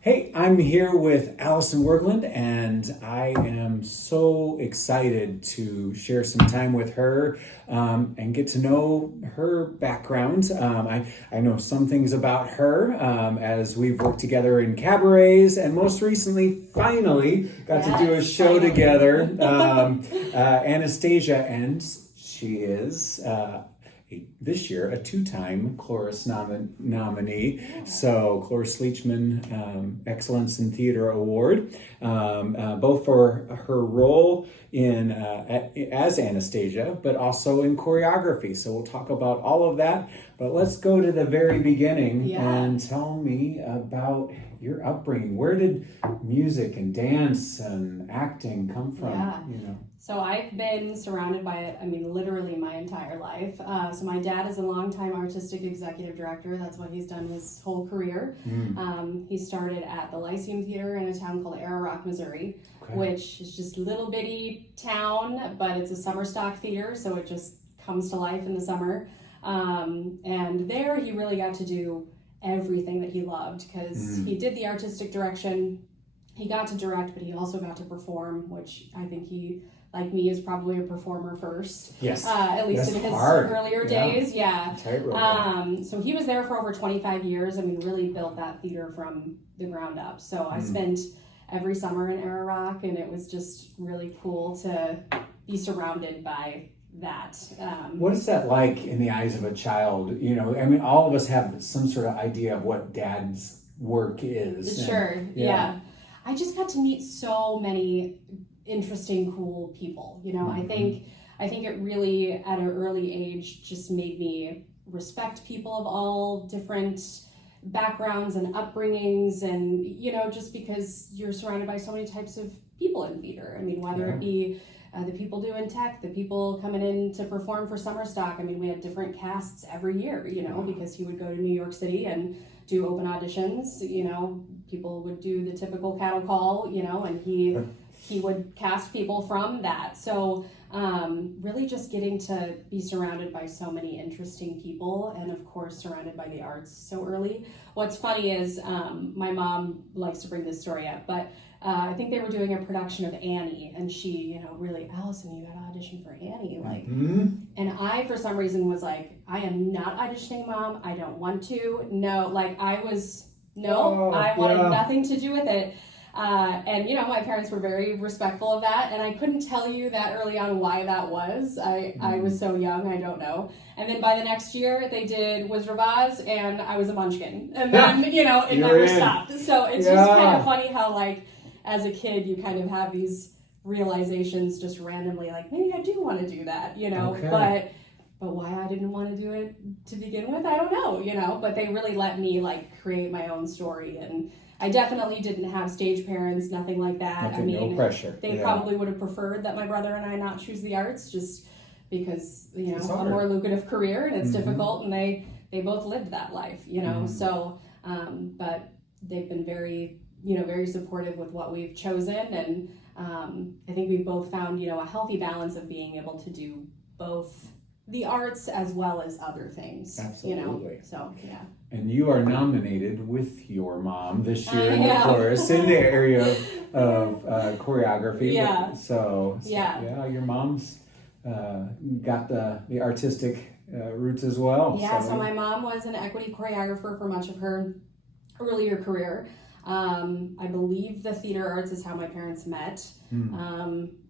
Hey, I'm here with Allison Wergeland, and I am so excited to share some time with her and get to know her background. I know some things about her as we've worked together in cabarets, and most recently, finally, got to do a show together, Anastasia, and she is. This year, a two-time Cloris nominee. So Cloris Leachman Excellence in Theater Award, both for her role in as Anastasia, but also in choreography. So we'll talk about all of that. But let's go to the very beginning and tell me about your upbringing. Where did music and dance and acting come from? So I've been surrounded by it, literally my entire life. So my dad is a longtime artistic executive director. That's what he's done his whole career. He started at the Lyceum Theater in a town called Arrow Rock, Missouri, which is just a little bitty town, but it's a summer stock theater, so it just comes to life in the summer. And there he really got to do everything that he loved, because he did the artistic direction. He got to direct, but he also got to perform, which I think he, like me, is probably a performer first. Yes. At least in his earlier days. Yeah. So he was there for over 25 years. Really built that theater from the ground up. So I spent every summer in Arrow Rock, and it was just really cool to be surrounded by that. What is that like in the eyes of a child? All of us have some sort of idea of what dad's work is. Sure. Yeah. I just got to meet so many interesting, cool people. I think it really, at an early age, just made me respect people of all different backgrounds and upbringings, and just because you're surrounded by so many types of people in theater. Whether it be the people doing tech, the people coming in to perform for summer stock. We had different casts every year, because he would go to New York City and do open auditions. People would do the typical cattle call, and he would cast people from that. So really just getting to be surrounded by so many interesting people, and of course surrounded by the arts so early. What's funny is my mom likes to bring this story up, but I think they were doing a production of Annie, and she, really, Allison, you got to audition for Annie, and I, for some reason, was like, I am not auditioning, Mom. I don't want to. No, I wanted nothing to do with it. And my parents were very respectful of that, and I couldn't tell you that early on why that was. I was so young, I don't know. And then by the next year, they did Wizard of Oz, and I was a munchkin. And then, it never stopped. So it's just kind of funny how, as a kid, you kind of have these realizations just randomly, maybe I do want to do that, but why I didn't want to do it to begin with, I don't know, but they really let me create my own story. And I definitely didn't have stage parents, nothing like that. No pressure. They probably would have preferred that my brother and I not choose the arts, just because, a more lucrative career, and it's difficult, and they both lived that life, so, but they've been very, very supportive with what we've chosen. And I think we've both found, a healthy balance of being able to do both the arts as well as other things. Absolutely. So, yeah. And you are nominated with your mom this year in the chorus in the area of choreography. Yeah. Your mom's got the artistic roots as well. Yeah, so my mom was an equity choreographer for much of her earlier career. I believe the theater arts is how my parents met.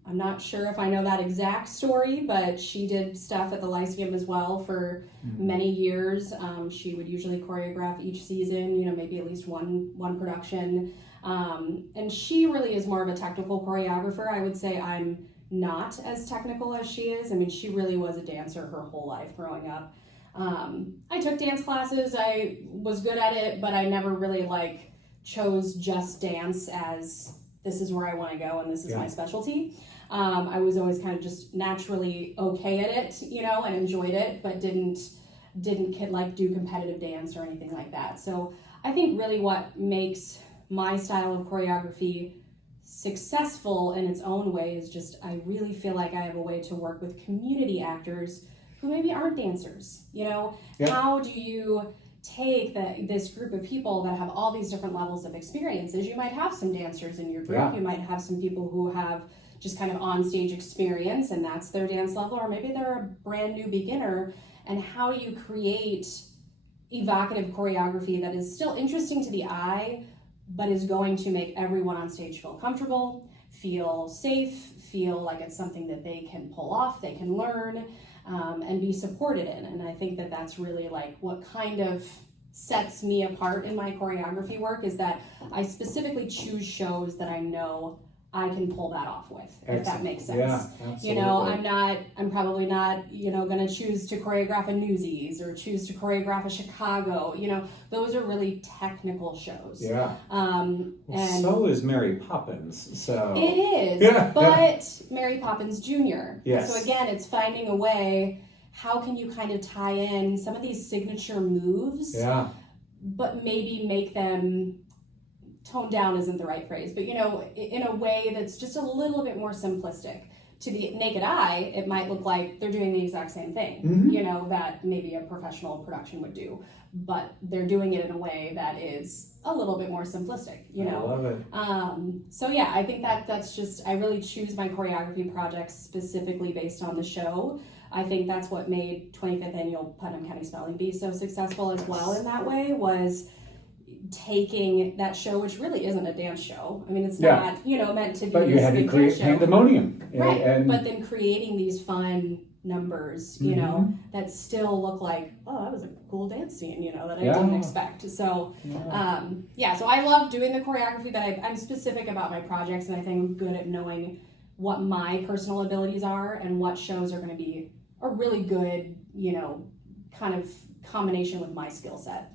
I'm not sure if I know that exact story, but she did stuff at the Lyceum as well for many years. She would usually choreograph each season, maybe at least one production. And she really is more of a technical choreographer. I would say I'm not as technical as she is. She really was a dancer her whole life growing up. I took dance classes. I was good at it, but I never really chose just dance as this is where I want to go and this is my specialty. I was always kind of just naturally okay at it, and enjoyed it, but didn't do competitive dance or anything like that. So I think really what makes my style of choreography successful in its own way is just I really feel like I have a way to work with community actors who maybe aren't dancers. How do you take this group of people that have all these different levels of experiences. You might have some dancers in your group. Yeah. You might have some people who have just kind of on stage experience and that's their dance level, or maybe they're a brand new beginner. And how do you create evocative choreography that is still interesting to the eye, but is going to make everyone on stage feel comfortable, feel safe, feel like it's something that they can pull off, they can learn, and be supported in. And I think that that's really like what kind of sets me apart in my choreography work, is that I specifically choose shows that I know I can pull that off with, if that makes sense. Yeah, absolutely. You know, I'm probably not, you know, going to choose to choreograph a Newsies or choose to choreograph a Chicago. You know, those are really technical shows. Yeah. And so is Mary Poppins. So it is, yeah. but Mary Poppins Jr. Yes. So again, it's finding a way. How can you kind of tie in some of these signature moves, yeah, but maybe make them toned down isn't the right phrase, but you know, in a way that's just a little bit more simplistic. To the naked eye, it might look like they're doing the exact same thing, you know, that maybe a professional production would do, but they're doing it in a way that is a little bit more simplistic, you know. I love it. So yeah, I think that's just, I really choose my choreography projects specifically based on the show. I think that's what made 25th Annual Putnam County Spelling Bee so successful as well in that way, was taking that show, which really isn't a dance show. I mean, it's not, you know, meant to be. But you had to create pandemonium. Right, and but then creating these fun numbers, you know, that still look like, oh, that was a cool dance scene, you know, that I didn't expect. So, so I love doing the choreography, but I'm specific about my projects, and I think I'm good at knowing what my personal abilities are and what shows are going to be a really good, you know, kind of combination with my skill set.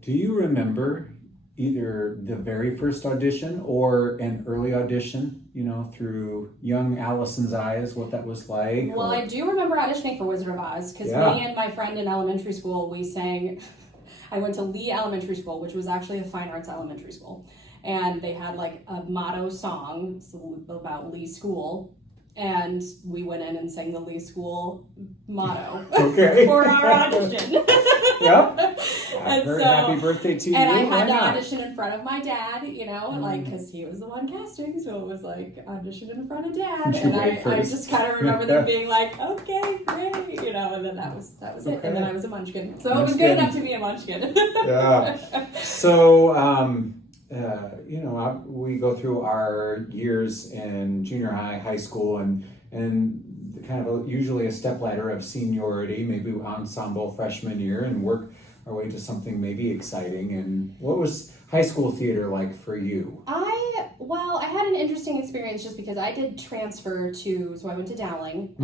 Do you remember either the very first audition or an early audition, you know, through young Allison's eyes, what that was like? Well, I do remember auditioning for Wizard of Oz, because me and my friend in elementary school, we sang, I went to Lee Elementary School, which was actually a fine arts elementary school, and they had like a motto song about Lee School, and we went in and sang the Lee School motto for our audition. Yep. And so, happy birthday to you. And I had to audition in front of my dad, you know, like, because he was the one casting, so it was like audition in front of dad. And I just kind of remember them being like, okay, great, you know, and then that was it. And then I was a munchkin. So it was good enough to be a munchkin. Yeah. So, you know, we go through our years in junior high, high school, and kind of usually a stepladder of seniority, maybe ensemble freshman year, and work our way to something maybe exciting. And what was high school theater like for you? I had an interesting experience just because I did transfer so I went to Dowling,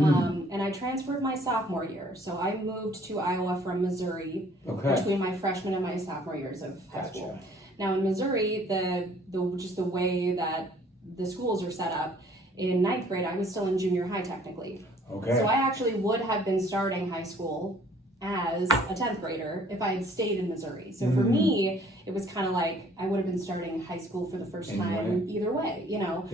and I transferred my sophomore year. So I moved to Iowa from Missouri between my freshman and my sophomore years of high school. Now in Missouri, just the way that the schools are set up, in ninth grade, I was still in junior high technically. So I actually would have been starting high school as a 10th grader if I had stayed in Missouri. So for me, it was kind of like I would have been starting high school for the first time either way, you know.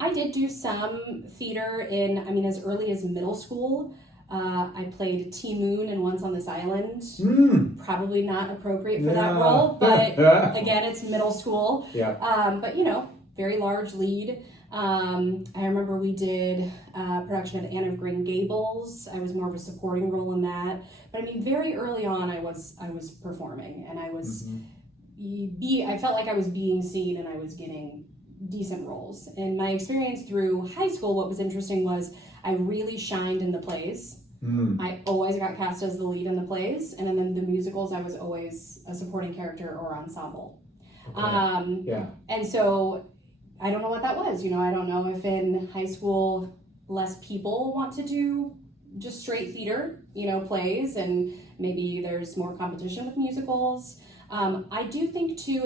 I did do some theater as early as middle school. I played T Moon in Once on This Island. Probably not appropriate for that role, but again, it's middle school. But you know, very large lead. I remember we did a production of Anne of Green Gables. I was more of a supporting role in that. But I mean, very early on, I was performing, and I was I felt like I was being seen, and I was getting decent roles. And my experience through high school, what was interesting was I really shined in the plays. I always got cast as the lead in the plays, and then in the musicals, I was always a supporting character or ensemble. And so I don't know what that was. You know, I don't know if in high school less people want to do just straight theater, you know, plays, and maybe there's more competition with musicals. I do think too,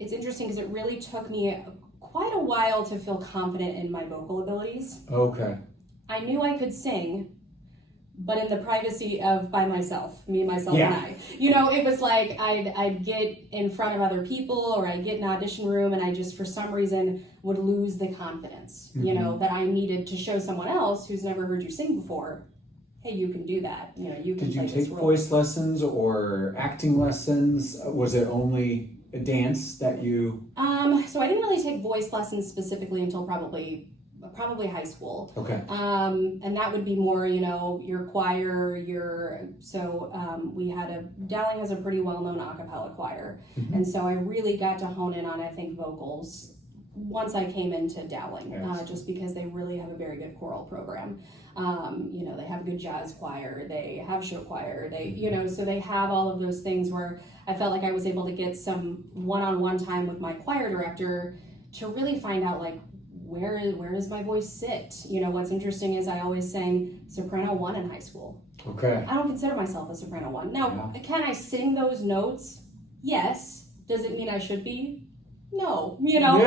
it's interesting because it really took me quite a while to feel confident in my vocal abilities. I knew I could sing, but in the privacy of by myself, me, myself, and I. You know, it was like I'd get in front of other people, or I'd get in an audition room, and I just, for some reason, would lose the confidence, you know, that I needed to show someone else who's never heard you sing before hey, you can do that. You know, you can Did you play this take role. voice lessons or acting lessons? Was it only a dance that you? So I didn't really take voice lessons specifically until probably high school. Okay. And that would be more, you know, your choir, we had Dowling has a pretty well-known a cappella choir. Mm-hmm. And so I really got to hone in on, I think, vocals once I came into Dowling, just because they really have a very good choral program. You know, they have a good jazz choir, they have show choir, so they have all of those things where I felt like I was able to get some one-on-one time with my choir director to really find out, like, where does my voice sit? You know, what's interesting is I always sang soprano 1 in high school. Okay. I don't consider myself a soprano 1. Now, Can I sing those notes? Yes. Does it mean I should be? No. You know,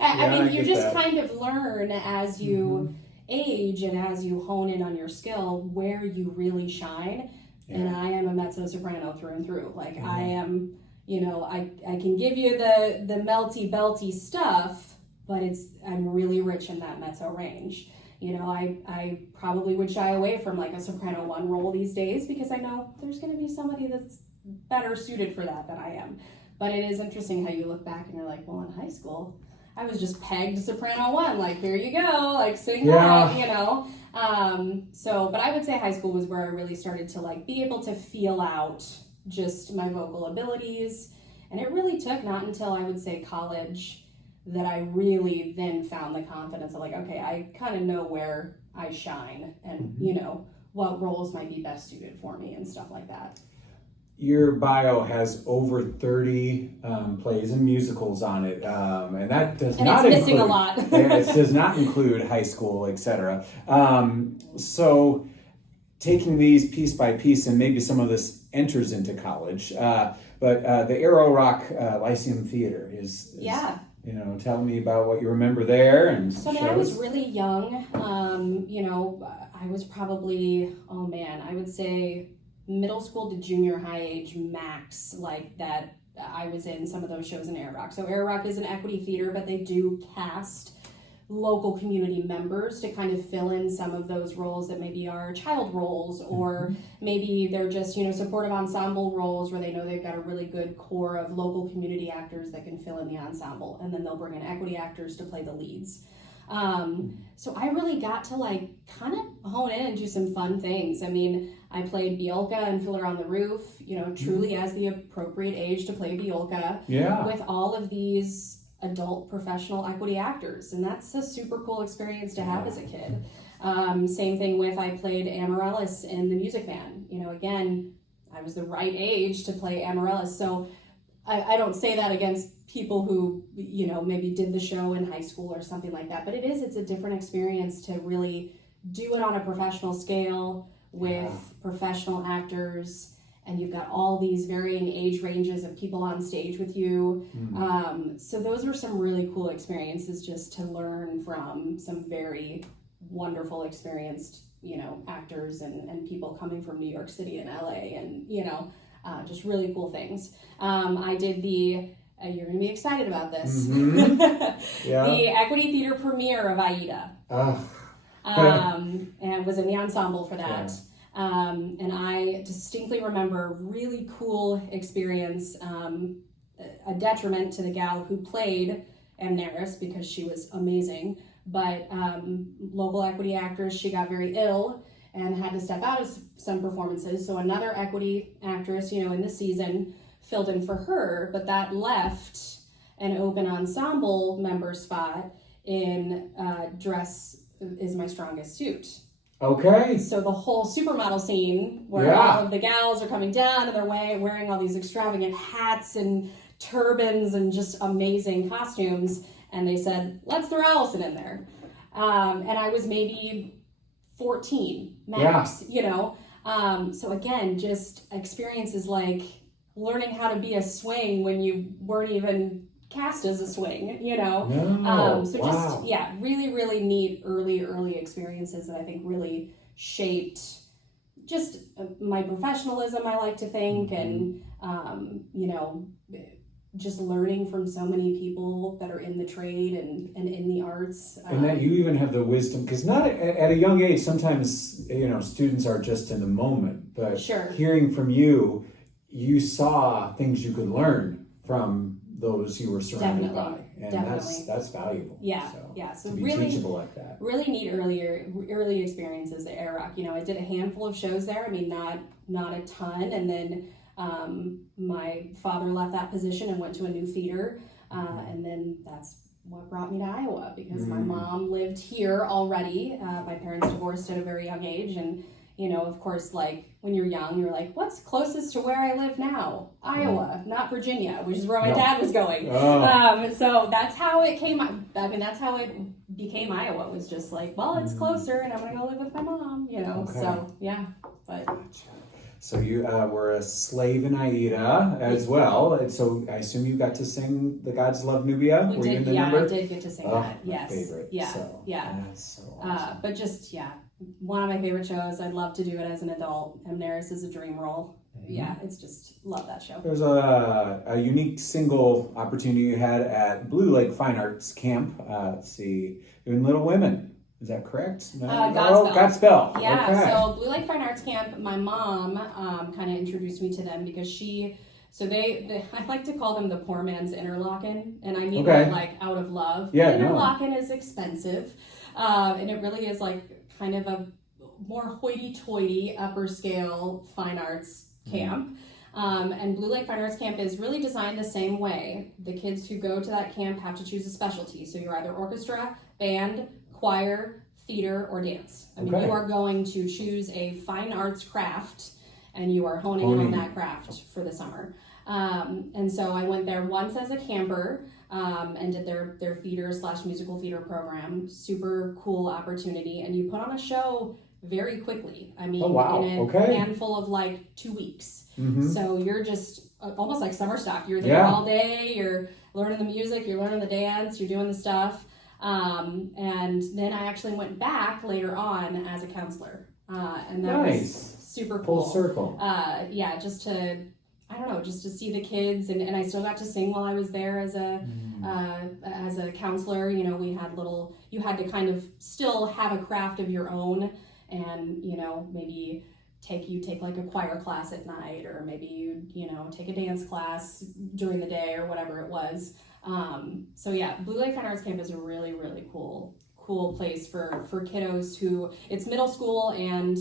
I mean, you just kind of learn as you age and as you hone in on your skill where you really shine. Yeah. And I am a mezzo soprano through and through. Like I am, you know, I can give you the melty belty stuff, but I'm really rich in that mezzo range. You know, I probably would shy away from like a soprano 1 role these days because I know there's going to be somebody that's better suited for that than I am. But it is interesting how you look back and you're like, well, in high school, I was just pegged soprano 1. Like, here you go, like sing that, you know. But I would say high school was where I really started to like be able to feel out just my vocal abilities. And it really took not until I would say college that I really then found the confidence of like, okay, I kind of know where I shine and, you know, what roles might be best suited for me and stuff like that. Your bio has over 30 plays and musicals on it, and that does not it's include missing a lot. It does not include high school, etc. So taking these piece by piece, and maybe some of this enters into college, but the Aero Rock Lyceum Theater is you know, tell me about what you remember there and so when I was really young, you know, I was probably, I would say middle school to junior high age max, like that. I was in some of those shows in Air Rock. So Air Rock is an equity theater, but they do cast local community members to kind of fill in some of those roles that maybe are child roles, or maybe they're just, you know, supportive ensemble roles where they know they've got a really good core of local community actors that can fill in the ensemble, and then they'll bring in equity actors to play the leads. So I really got to like kind of hone in and do some fun things. I mean, I played Bielka and Fiddler on the Roof, you know, truly as the appropriate age to play Bielka with all of these adult professional equity actors, and that's a super cool experience to have as a kid. Same thing with, I played Amaryllis in the music band. You know, again, I was the right age to play Amaryllis, so I don't say that against people who, you know, maybe did the show in high school or something like that, but it's a different experience to really do it on a professional scale with professional actors, and you've got all these varying age ranges of people on stage with you. So those were some really cool experiences just to learn from some very wonderful, experienced, you know, actors and people coming from New York City and LA, and, you know, just really cool things. I did you're going to be excited about this, the Equity Theater premiere of Aida. And was in the ensemble for that. And I distinctly remember a really cool experience, a detriment to the gal who played Amneris because she was amazing, but local equity actress, she got very ill and had to step out of some performances. So another equity actress, you know, in the season filled in for her, but that left an open ensemble member spot in Dress Is My Strongest Suit. Okay. So the whole supermodel scene where all of the gals are coming down and they're wearing all these extravagant hats and turbans and just amazing costumes. And they said, let's throw Allison in there. And I was maybe 14 max, you know. So again, just experiences like learning how to be a swing when you weren't even cast as a swing, you know. Really, really neat early experiences that I think really shaped just my professionalism, I like to think, and you know, just learning from so many people that are in the trade and in the arts. And that you even have the wisdom, because not at a young age, sometimes, students are just in the moment, but Sure. hearing from you, you saw things you could learn from those you were surrounded by. And that's valuable. Yeah, So So to be really teachable like that. really neat early experiences at Air Rock. I did a handful of shows there. I mean, not a ton. And then my father left that position and went to a new theater. And then that's what brought me to Iowa, because my mom lived here already. My parents divorced at a very young age. And, of course, like when you're young, you're like, what's closest to where I live now? Iowa, not Virginia, which is where my dad was going. So that's how it came. I mean, that's how it became Iowa. It was just like, well, it's closer and I'm going to go live with my mom, Okay. So, yeah. But So you were a slave in Aida as well, and so I assume you got to sing "The Gods Love Nubia." we Were you in did, the yeah, number? I did get to sing that. My Yes. favorite. Yeah. So, Yeah. That's so awesome. But just, one of my favorite shows. I'd love to do it as an adult. Amneris is a dream role. Yeah, it's just, love that show. There was a unique single opportunity you had at Blue Lake Fine Arts Camp. Let's see, you're in Little Women. Is that correct? No? Godspell. Yeah, Okay. so Blue Lake Fine Arts Camp, my mom kind of introduced me to them because they I like to call them the poor man's Interlaken, and I mean that like out of love. Yeah, Interlaken is expensive, and it really is like kind of a more hoity-toity, upper scale fine arts camp. And Blue Lake Fine Arts Camp is really designed the same way. The kids who go to that camp have to choose a specialty. So you're either orchestra, band, choir, theater, or dance. I mean, you are going to choose a fine arts craft, and you are honing in on that craft for the summer. And so I went there once as a camper, and did their theater/musical theater program. Super cool opportunity. And you put on a show very quickly. I mean, in a handful of like 2 weeks. So you're just almost like summer stock. You're there all day, you're learning the music, you're learning the dance, you're doing the stuff. And then I actually went back later on as a counselor. And that was super cool. Full circle. Just to, I don't know, just to see the kids, and I still got to sing while I was there as a counselor. We had you had to kind of still have a craft of your own, and maybe take like a choir class at night, or maybe you take a dance class during the day, or whatever it was. Blue Lake Fine Arts Camp is a really, really cool place for kiddos who, it's middle school and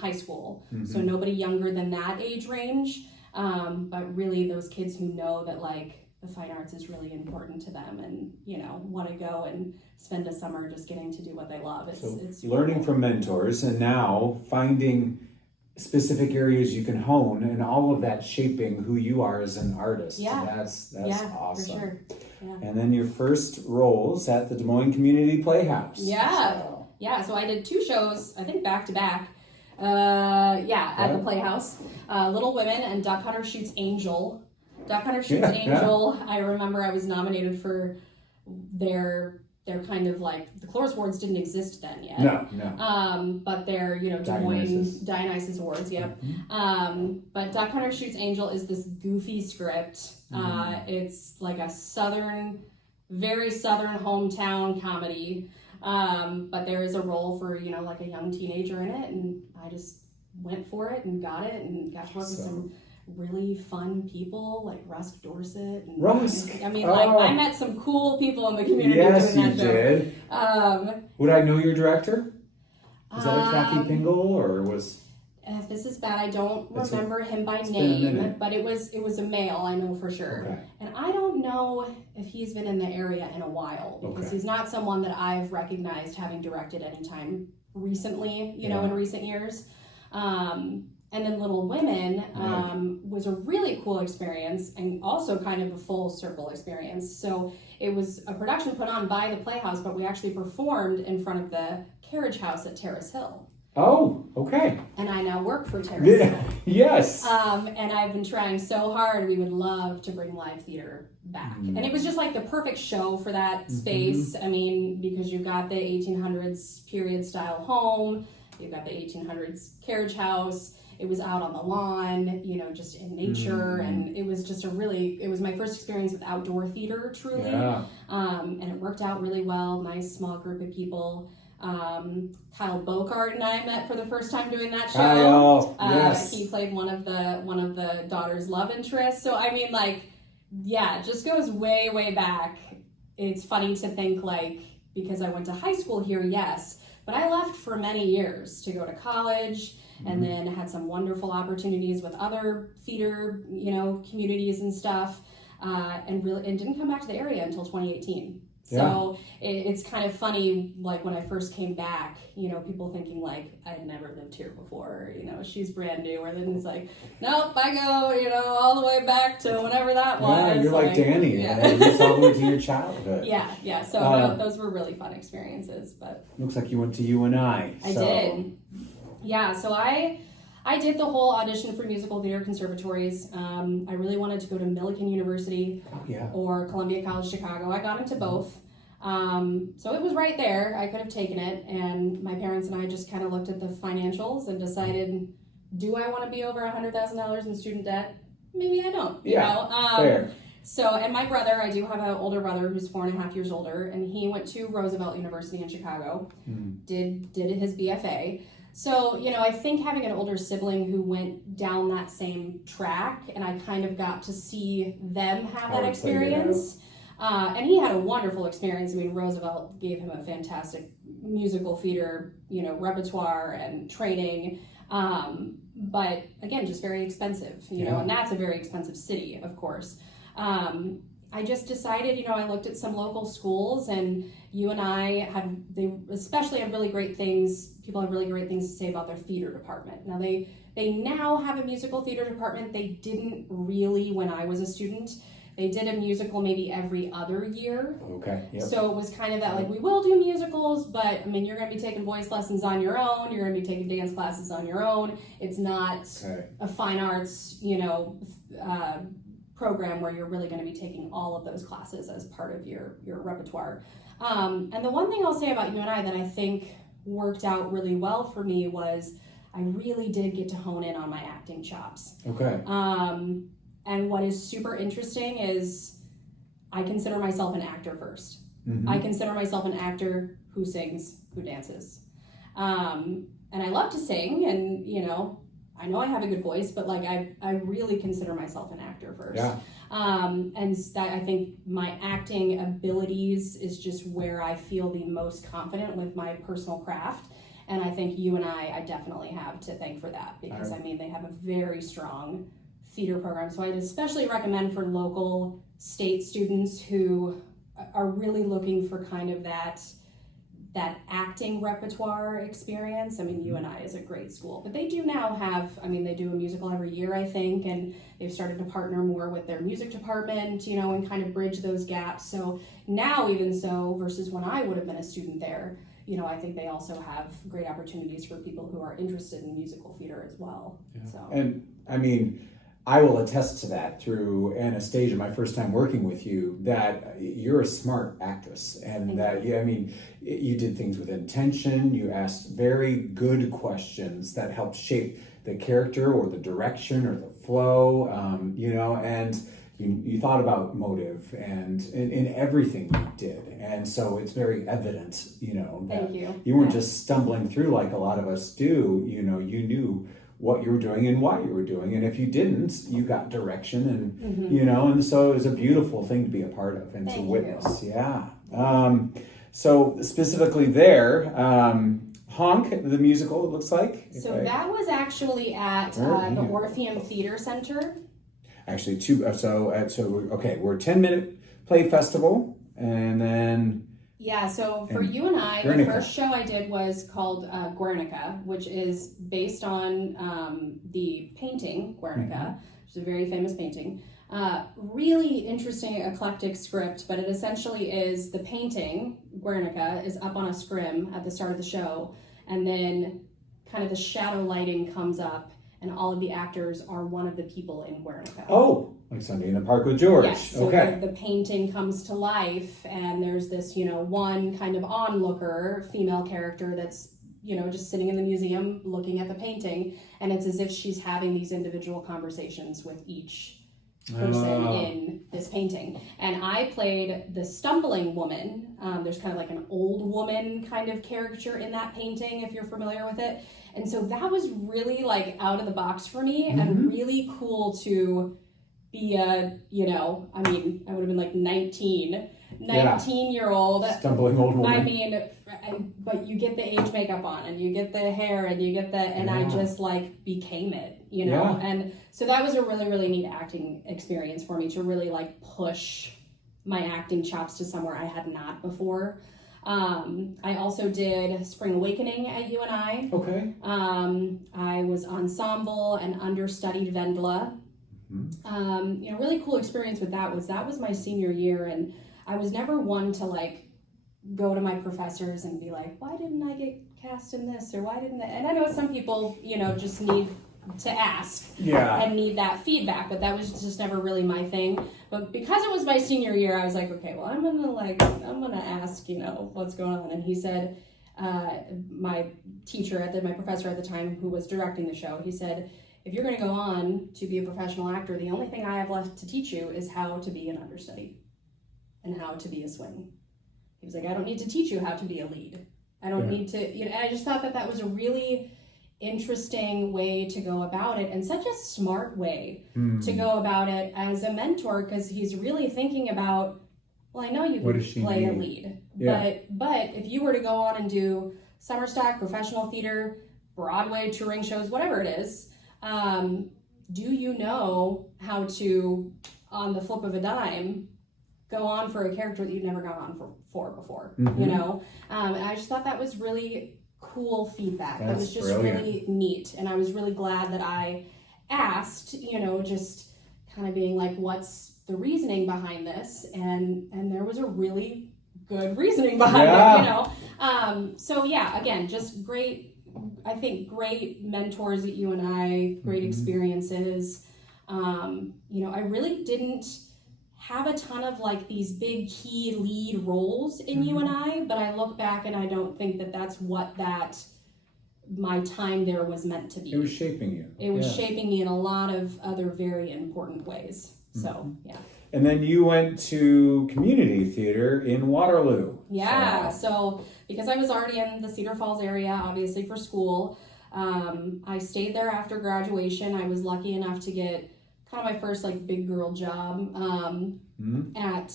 high school, so nobody younger than that age range, but really those kids who know that like the fine arts is really important to them, and want to go and spend a summer just getting to do what they love. It's learning from mentors, and now finding specific areas you can hone, and all of that shaping who you are as an artist. Yeah. That's awesome. For sure. Yeah. And then your first roles at the Des Moines Community Playhouse. So I did 2 shows, I think back to back. At the Playhouse. Little Women and Duck Hunter Shoots Angel. Duck Hunter Shoots Angel, I remember I was nominated for their kind of like, the Cloris Awards didn't exist then yet. No. But their, Des Moines Dionysus Awards, yep. But Duck Hunter Shoots Angel is this goofy script. It's like a very southern hometown comedy. But there is a role for, like a young teenager in it, and I just went for it and got it, and got to work with some really fun people like Rusk Dorset. And, I mean, I met some cool people in the community doing that show. Yes, you did. Would I know your director? Was that a Kathy Pingle, or was... If this is bad, I don't remember him by name, but it was a male, I know for sure. Okay. And I don't know if he's been in the area in a while, because he's not someone that I've recognized having directed anytime recently, in recent years. And then Little Women was a really cool experience, and also kind of a full circle experience. So it was a production put on by the Playhouse, but we actually performed in front of the Carriage House at Terrace Hill. Oh, okay. And I now work for Terrace Hill. Yes. And I've been trying so hard. We would love to bring live theater back. And it was just like the perfect show for that space. I mean, because you've got the 1800s period style home, you've got the 1800s carriage house, it was out on the lawn, you know, just in nature. And it was just it was my first experience with outdoor theater, truly. Yeah. And it worked out really well. Nice small group of people. Kyle Bogart and I met for the first time doing that show. Kyle, yes. He played one of the daughter's love interests. So I mean, like, yeah, it just goes way, way back. It's funny to think, like, because I went to high school here, yes, but I left for many years to go to college, and then had some wonderful opportunities with other theater, you know, communities and stuff, and didn't come back to the area until 2018. So it's kind of funny, like, when I first came back, you know, people thinking, like, I'd never lived here before, you know, she's brand new. And then it's like, nope, I go, you know, all the way back to whenever that was. Yeah, you're like Danny. Yeah. It's all the way to your childhood. Yeah. So those were really fun experiences. But looks like you went to UNI. I did. Yeah, so I did the whole audition for musical theater conservatories. I really wanted to go to Millikan University or Columbia College Chicago. I got into both. So it was right there. I could have taken it. And my parents and I just kind of looked at the financials and decided, do I want to be over $100,000 in student debt? Maybe I don't. You know? Fair. So, and my brother, I do have an older brother who's 4.5 years older, and he went to Roosevelt University in Chicago, did his BFA. So, you know, I think having an older sibling who went down that same track, and I kind of got to see them have that experience. And he had a wonderful experience. I mean, Roosevelt gave him a fantastic musical theater, you know, repertoire and training. But again, just very expensive, you know, and that's a very expensive city, of course. I just decided, you know, I looked at some local schools, and UNI they especially have really great things. People have really great things to say about their theater department. Now they now have a musical theater department. They didn't really when I was a student. They did a musical maybe every other year. Okay. Yep. So it was kind of that, like, we will do musicals, but I mean, you're going to be taking voice lessons on your own. You're going to be taking dance classes on your own. It's not a fine arts, you know, program where you're really going to be taking all of those classes as part of your repertoire. And the one thing I'll say about UNI that I think worked out really well for me was I really did get to hone in on my acting chops. Okay. And what is super interesting is I consider myself an actor first. I consider myself an actor who sings, who dances. And I love to sing, and, you know I have a good voice, but, like, I really consider myself an actor first. Yeah. And that, I think my acting abilities is just where I feel the most confident with my personal craft. And I think I definitely have to thank for that, because I mean, they have a very strong theater program. So I'd especially recommend for local state students who are really looking for kind of that acting repertoire experience. I mean, UNI is a great school, but they do now have, I mean, they do a musical every year, I think, and they've started to partner more with their music department, you know, and kind of bridge those gaps. So now, even so, versus when I would have been a student there, you know, I think they also have great opportunities for people who are interested in musical theater as well. Yeah. So. And I mean, I will attest to that through Anastasia, my first time working with you, that you're a smart actress, and that you did things with intention. You asked very good questions that helped shape the character or the direction or the flow, and you thought about motive and in everything you did. And so it's very evident, that you weren't just stumbling through like a lot of us do. You knew what you were doing and why you were doing, and if you didn't, you got direction, and and so it was a beautiful thing to be a part of and to witness. So specifically there, Honk, the musical, it looks like. So that was actually at the Orpheum Theater Center. Actually, we're a 10-minute play festival, and then. Yeah, so for UNI, the first show I did was called Guernica, which is based on the painting Guernica, which is a very famous painting. Really interesting, eclectic script, but it essentially is the painting, Guernica, is up on a scrim at the start of the show, and then kind of the shadow lighting comes up, and all of the actors are one of the people in Guernica. Oh, like Sunday in the Park with George. Yes, so the painting comes to life, and there's this, one kind of onlooker female character that's just sitting in the museum looking at the painting, and it's as if she's having these individual conversations with each person in this painting. And I played the stumbling woman. There's kind of like an old woman kind of caricature in that painting, if you're familiar with it. And so that was really like out of the box for me and really cool to be a, I would have been like 19-year-old. Stumbling old woman. But you get the age makeup on and you get the hair and you get and I just like became it, And so that was a really, really neat acting experience for me to really like push my acting chops to somewhere I had not before. I also did Spring Awakening at UNI. Okay. I was ensemble and understudied Vendla. Really cool experience with that was my senior year, and I was never one to like go to my professors and be like, why didn't I get cast in this, or why didn't I? And I know some people, just need to ask and need that feedback, but that was just never really my thing. But because it was my senior year, I was like, okay, well, I'm gonna ask, what's going on. And he said, my professor at the time who was directing the show, he said, if you're going to go on to be a professional actor, the only thing I have left to teach you is how to be an understudy and how to be a swing. He was like, I don't need to teach you how to be a lead. I don't need to, and I just thought that was a really interesting way to go about it, and such a smart way to go about it as a mentor, because he's really thinking about, well, I know you can play a lead, but if you were to go on and do summer stock, professional theater, Broadway, touring shows, whatever it is, do you know how to, on the flip of a dime, go on for a character that you've never gone on for before, And I just thought that was really cool feedback. That was just really neat. And I was really glad that I asked, just kind of being like, what's the reasoning behind this? And there was a really good reasoning behind it, So yeah, again, just great mentors at UNI, great experiences. I really didn't have a ton of like these big key lead roles in UNI, but I look back and I don't think that that's what my time there was meant to be. It was shaping you. It was shaping me in a lot of other very important ways. So, yeah. And then you went to community theater in Waterloo. Yeah, so because I was already in the Cedar Falls area, obviously for school, I stayed there after graduation. I was lucky enough to get kind of my first like big girl job at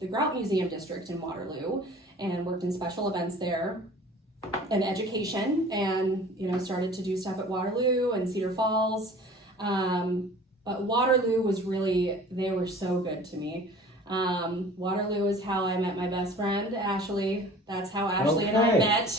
the Grout Museum District in Waterloo, and worked in special events there and education, and started to do stuff at Waterloo and Cedar Falls. But Waterloo was really, they were so good to me. Waterloo is how I met my best friend, Ashley. That's how Ashley and I met.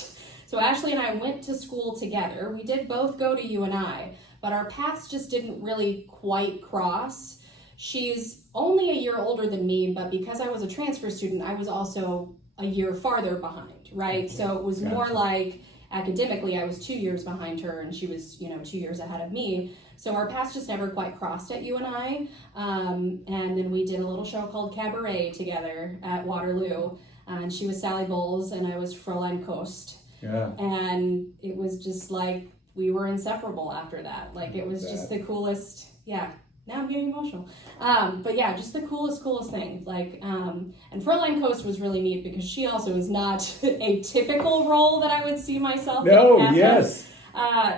So Ashley and I went to school together. We did both go to UNI, but our paths just didn't really quite cross. She's only a year older than me, but because I was a transfer student, I was also a year farther behind, right? So it was more like academically, I was 2 years behind her and she was, 2 years ahead of me. So our paths just never quite crossed at UNI. And then we did a little show called Cabaret together at Waterloo. And she was Sally Bowles and I was Fräulein Kost. Yeah. And it was just like, we were inseparable after that. Like, it was just the coolest, now I'm getting emotional. But yeah, just the coolest thing. Like, and Fräulein Kost was really neat because she also is not a typical role that I would see myself in.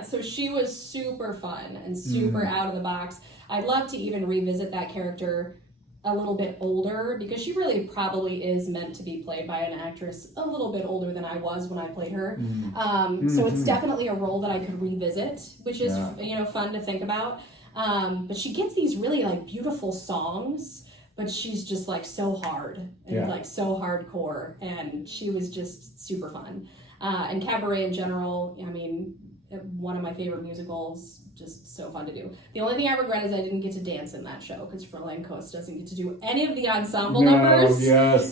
So she was super fun and super out of the box. I'd love to even revisit that character a little bit older, because she really probably is meant to be played by an actress a little bit older than I was when I played her. So it's definitely a role that I could revisit, which is fun to think about. But she gets these really like beautiful songs, but she's just like so hard and like so hardcore, and she was just super fun. And Cabaret in general, I mean, one of my favorite musicals, just so fun to do. The only thing I regret is I didn't get to dance in that show, because Fräulein Kost doesn't get to do any of the ensemble numbers.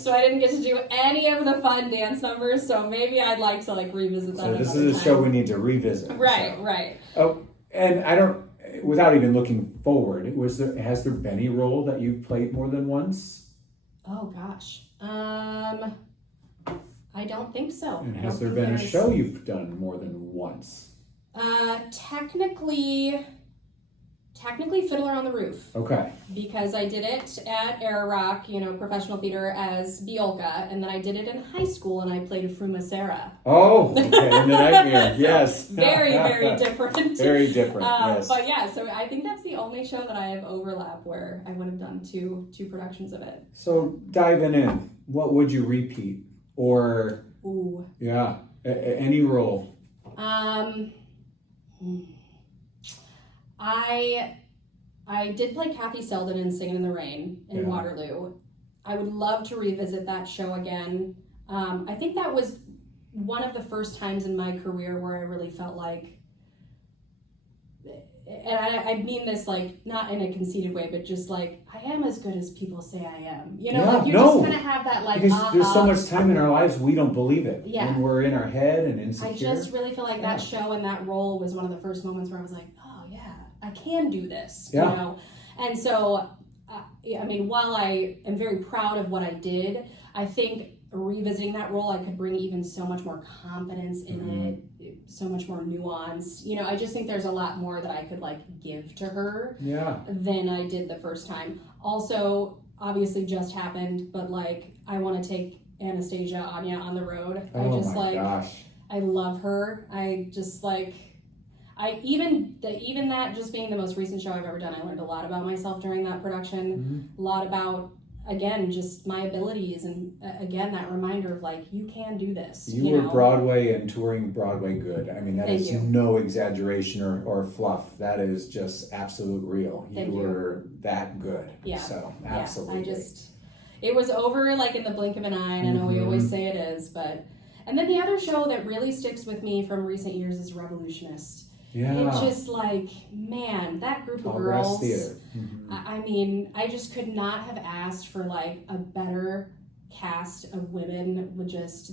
So I didn't get to do any of the fun dance numbers, so maybe I'd like to like revisit that. So this is a show we need to revisit. Right. Oh, and I don't, without even looking forward, has there been a role that you've played more than once? Oh gosh. I don't think so. And has there been a show you've done more than once? Technically Fiddler on the Roof. Okay. Because I did it at Air Rock, professional theater as Biolka, and then I did it in high school and I played Fruma Sarah. Oh, okay. In The Nightmare, So yes. Very, very different. Very different, yes. But yeah, so I think that's the only show that I have overlap where I would have done two productions of it. So diving in, what would you repeat? Or, Ooh. Yeah, any role? I did play Kathy Selden in Singin' in the Rain in Waterloo. I would love to revisit that show again. I think that was one of the first times in my career where I really felt like, and I mean this like not in a conceited way, but just like I am as good as people say I am. Just kind of have that like. Because there's so much time in our lives we don't believe it. Yeah. When we're in our head and insecure. I just really feel like that show and that role was one of the first moments where I was like, oh yeah, I can do this. Yeah. And so, while I am very proud of what I did, I think revisiting that role, I could bring even so much more confidence in it, so much more nuance. I just think there's a lot more that I could give to her than I did the first time. Also, obviously just happened, but I want to take Anastasia Anya on the road. Gosh. I love her. I just even that just being the most recent show I've ever done, I learned a lot about myself during that production. A lot about, again, just my abilities, and again, that reminder of you can do this. You were Broadway and touring Broadway good. I mean, that is no exaggeration or fluff. That is just absolute real. You were that good. Yeah. So absolutely. Yeah, it was over in the blink of an eye, and I know we always say it is, but, and then the other show that really sticks with me from recent years is Revolutionist. Yeah. It's just man, that group of girls. Theater. I just could not have asked for a better cast of women with just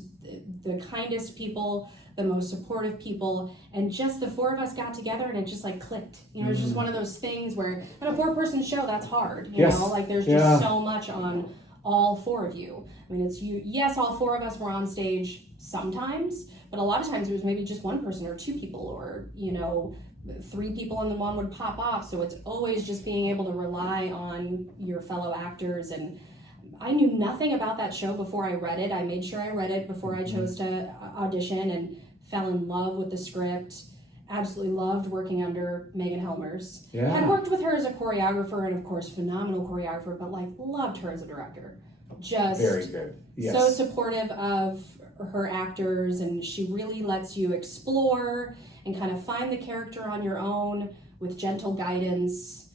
the kindest people, the most supportive people, and just the four of us got together and it just clicked. It's just one of those things where on a 4-person show that's hard. You know, there's just so much on all four of you. I mean, it's you. Yes, all four of us were on stage sometimes, but a lot of times it was maybe just one person or two people, or 3 people and then one would pop off. So it's always just being able to rely on your fellow actors. And I knew nothing about that show before I read it. I made sure I read it before I chose to audition and fell in love with the script. Absolutely loved working under Megan Helmers. Yeah. I'd worked with her as a choreographer and of course phenomenal choreographer, but loved her as a director. Just very good. Yes. So supportive of her actors, and she really lets you explore and kind of find the character on your own with gentle guidance,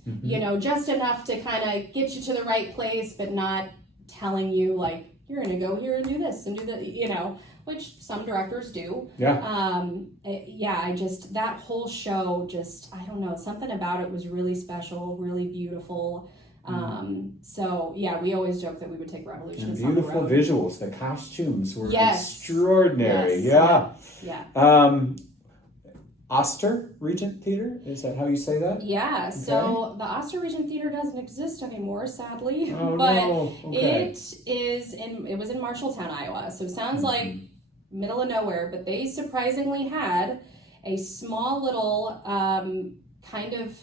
just enough to kind of get you to the right place, but not telling you you're going to go here and do this and do that, which some directors do. Yeah. That whole show, I don't know, something about it was really special, really beautiful. We always joke that we would take Revolutionist on the road. Beautiful visuals. The costumes were extraordinary. Yes. Yeah. Oster Regent Theater, is that how you say that? Yeah. Okay. So the Oster Regent Theater doesn't exist anymore, sadly. Oh, but no. Okay. It was in Marshalltown, Iowa. So it sounds like middle of nowhere, but they surprisingly had a small little kind of,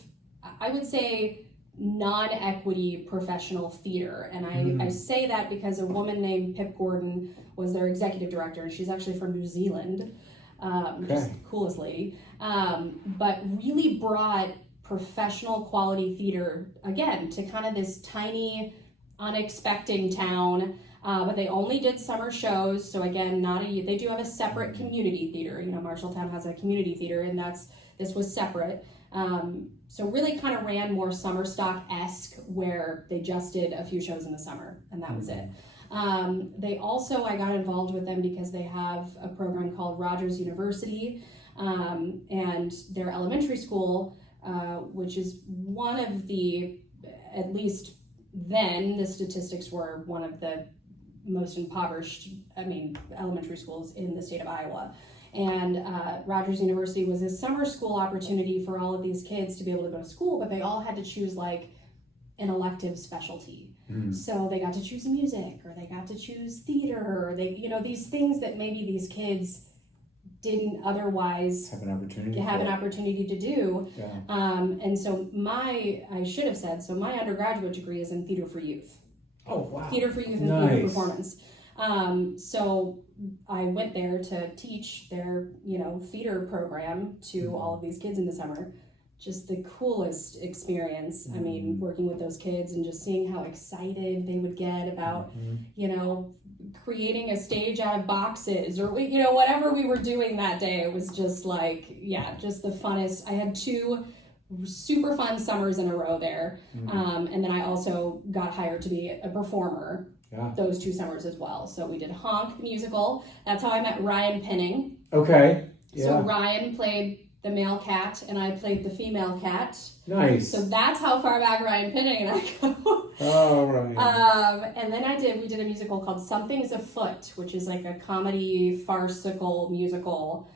I would say, non-equity professional theater. And I say that because a woman named Pip Gordon was their executive director, and she's actually from New Zealand. Just the coolest lady. But really brought professional quality theater, again, to kind of this tiny, unexpected town. But they only did summer shows. So again, they do have a separate community theater. Marshalltown has a community theater, and this was separate. So really kind of ran more summer stock-esque, where they just did a few shows in the summer, and that was it. I got involved with them because they have a program called Rogers University, and their elementary school, which is one of the, at least then, the statistics were one of the most impoverished, elementary schools in the state of Iowa. And Rogers University was a summer school opportunity for all of these kids to be able to go to school, but they all had to choose an elective specialty. So they got to choose music, or they got to choose theater, or they, these things that maybe these kids didn't otherwise have an opportunity to do. Yeah. And so my undergraduate degree is in theater for youth. Oh, wow. Theater for youth and theater performance. So I went there to teach their, theater program to all of these kids in the summer. Just the coolest experience. I mean, working with those kids and just seeing how excited they would get about, creating a stage out of boxes, or, whatever we were doing that day. It was just like, just the funnest. I had 2 super fun summers in a row there. And then I also got hired to be a performer those 2 summers as well. So we did Honk the musical. That's how I met Ryan Penning. Okay. Yeah. So Ryan played the male cat, and I played the female cat. Nice. So that's how far back Ryan Penning and I go. Oh, right. And then we did a musical called Something's Afoot, which is like a comedy, farcical musical.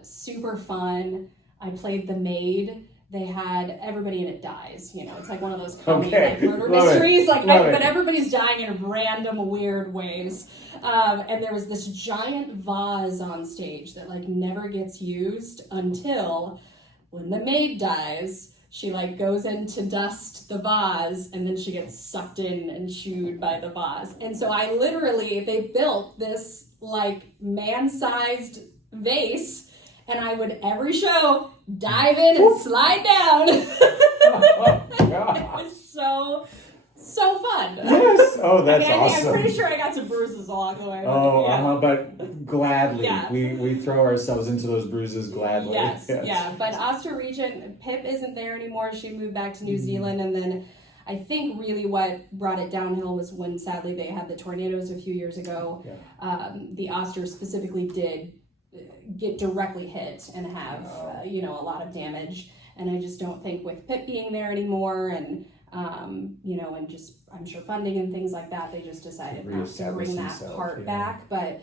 Super fun. I played the maid. They had everybody in it dies. It's like one of those comedy murder mysteries. But everybody's dying in random weird ways. And there was this giant vase on stage that never gets used until when the maid dies. She goes in to dust the vase, and then she gets sucked in and chewed by the vase. And so they built this man-sized vase, and I would every show dive in and slide down. Oh, God. It was so fun. Yes. Oh, that's awesome. I'm pretty sure I got some bruises along the way. But gladly. Yeah. We throw ourselves into those bruises gladly. Yes. Yeah. But Oster Regent, Pip isn't there anymore. She moved back to New Zealand, and then I think really what brought it downhill was when sadly they had the tornadoes a few years ago. Yeah. The Osters specifically did get directly hit and have a lot of damage, and I just don't think with Pip being there anymore, and and just I'm sure funding and things like that, they just decided not to bring that part back. But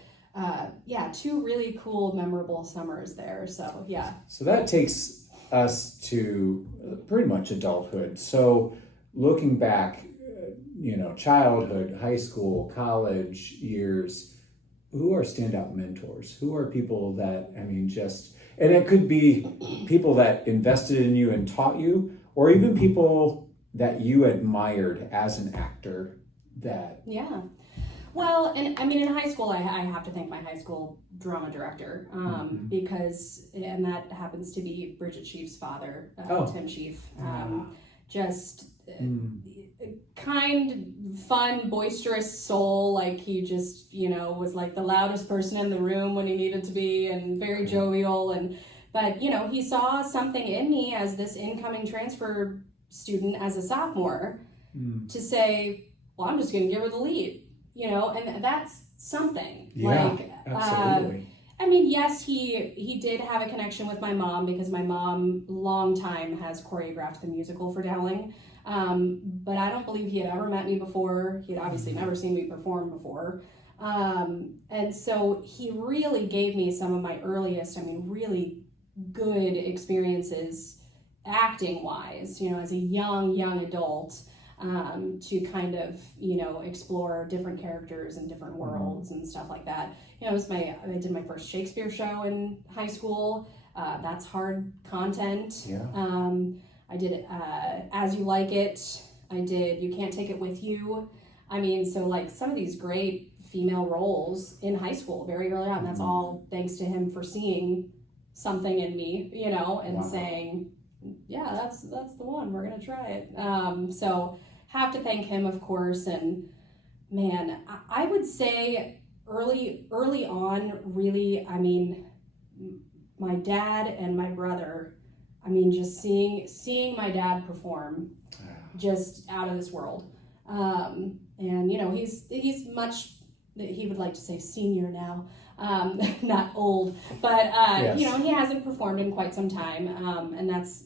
2 really cool, memorable summers there. So so that takes us to pretty much adulthood. So looking back, childhood, high school, college years, who are standout mentors? Who are people that, and it could be people that invested in you and taught you, or even people that you admired as an actor that... Yeah. Well, and in high school, I have to thank my high school drama director, because, and that happens to be Bridget Sheaf's father, Tim Sheaf. Just kind, fun, boisterous soul. He just, was the loudest person in the room when he needed to be, and very jovial. But he saw something in me as this incoming transfer student as a sophomore to say, well, I'm just going to give her the lead, and that's something. Yeah, absolutely. Yes, he did have a connection with my mom, because my mom long time has choreographed the musical for Dowling. But I don't believe he had ever met me before. He had obviously never seen me perform before. And so he really gave me some of my earliest, really good experiences acting wise, as a young adult, to kind of, explore different characters and different worlds and stuff like that. I did my first Shakespeare show in high school. That's hard content. Yeah. I did As You Like It. I did You Can't Take It With You. So some of these great female roles in high school very early on, that's all thanks to him for seeing something in me, and saying, yeah, that's the one, we're going to try it. So have to thank him, of course. And man, I would say early on, really, my dad and my brother, just seeing my dad perform, just out of this world. And he's much, he would like to say senior now, not old, but yes. He hasn't performed in quite some time, and that's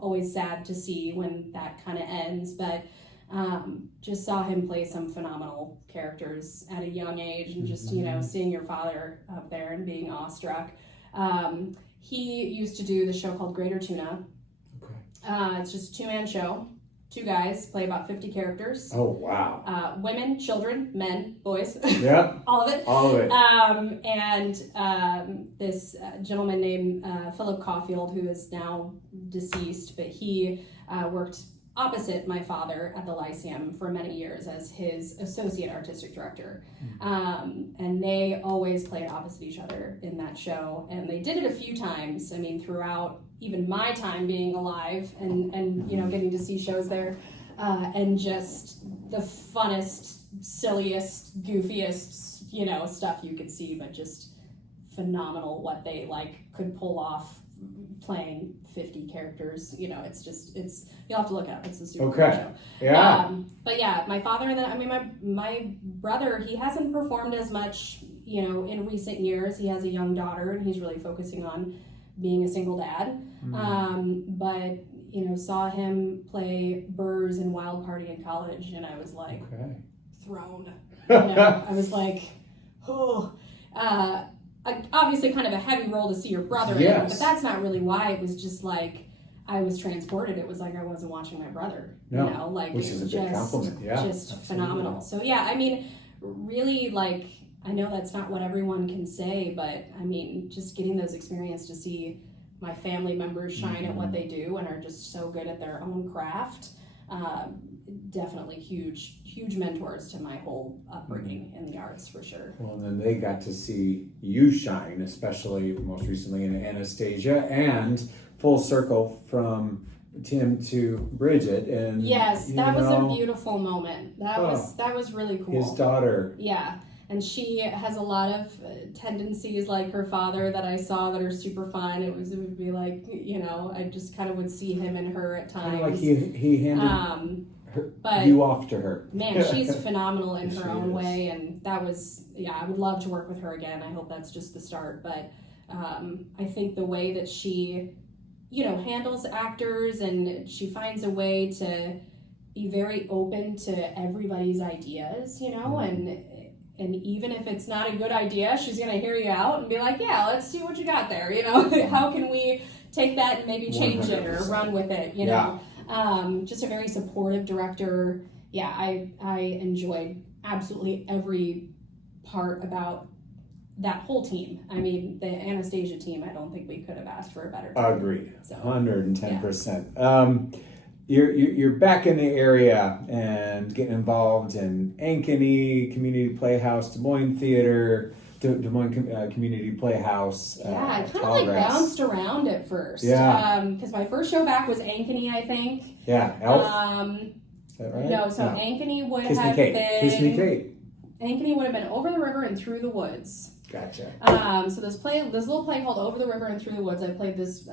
always sad to see when that kind of ends. But just saw him play some phenomenal characters at a young age, and just seeing your father up there and being awestruck. He used to do the show called Greater Tuna. Okay. It's just a 2-man show. 2 guys play about 50 characters. Oh, wow. Women, children, men, boys. Yeah. All of it. All of it. This gentleman named Philip Caulfield, who is now deceased, but he worked opposite my father at the Lyceum for many years as his associate artistic director. And they always played opposite each other in that show. And they did it a few times, I mean, throughout even my time being alive and you know, getting to see shows there. And just the funnest, silliest, goofiest, you know, stuff you could see, but just phenomenal what they like could pull off playing 50 characters. You know, it's you'll have to look it up. It's a super cool show. Yeah. But yeah, my father and then, I mean, my brother, he hasn't performed as much, you know, in recent years. He has a young daughter and he's really focusing on being a single dad. But you know, saw him play Burrs in Wild Party in college, and I was like, thrown. You know, I was like, oh, obviously kind of a heavy role to see your brother in, but that's not really why. It was just like, I was transported. It was like I wasn't watching my brother, you know, like which is a big compliment. Yeah, just phenomenal. So yeah, I mean, really, like, I know that's not what everyone can say, but I mean, just getting those experiences to see my family members shine at what they do and are just so good at their own craft. Definitely huge mentors to my whole upbringing in the arts, for sure. Well, and then they got to see you shine, especially most recently in Anastasia, and full circle from Tim to Bridget. And yes, that was a beautiful moment. That was really cool. His daughter. Yeah. And she has a lot of tendencies like her father that I saw that are super fun. It would be like, you know, I just kind of would see him and her at times. Kind of like he handed you off to her. Man, she's phenomenal in her own way. And that was, I would love to work with her again. I hope that's just the start. But I think the way that she, you know, handles actors, and she finds a way to be very open to everybody's ideas, you know, and even if it's not a good idea, she's going to hear you out and be like, yeah, let's see what you got there. You know, how can we take that and maybe change 100%. It or run with it, you know? Just a very supportive director. Yeah, I enjoyed absolutely every part about that whole team. I mean, the Anastasia team, I don't think we could have asked for a better team. Agreed. So, 110%. You're back in the area and getting involved in Ankeny Community Playhouse, Des Moines Theater, Des Moines Community Playhouse. I kind of like bounced around at first. Yeah. Because my first show back was Ankeny, I think. Yeah. Elf. Is that right? No. So Ankeny would have been. Ankeny would have been Over the River and Through the Woods. Gotcha. So this little play called Over the River and Through the Woods, I played this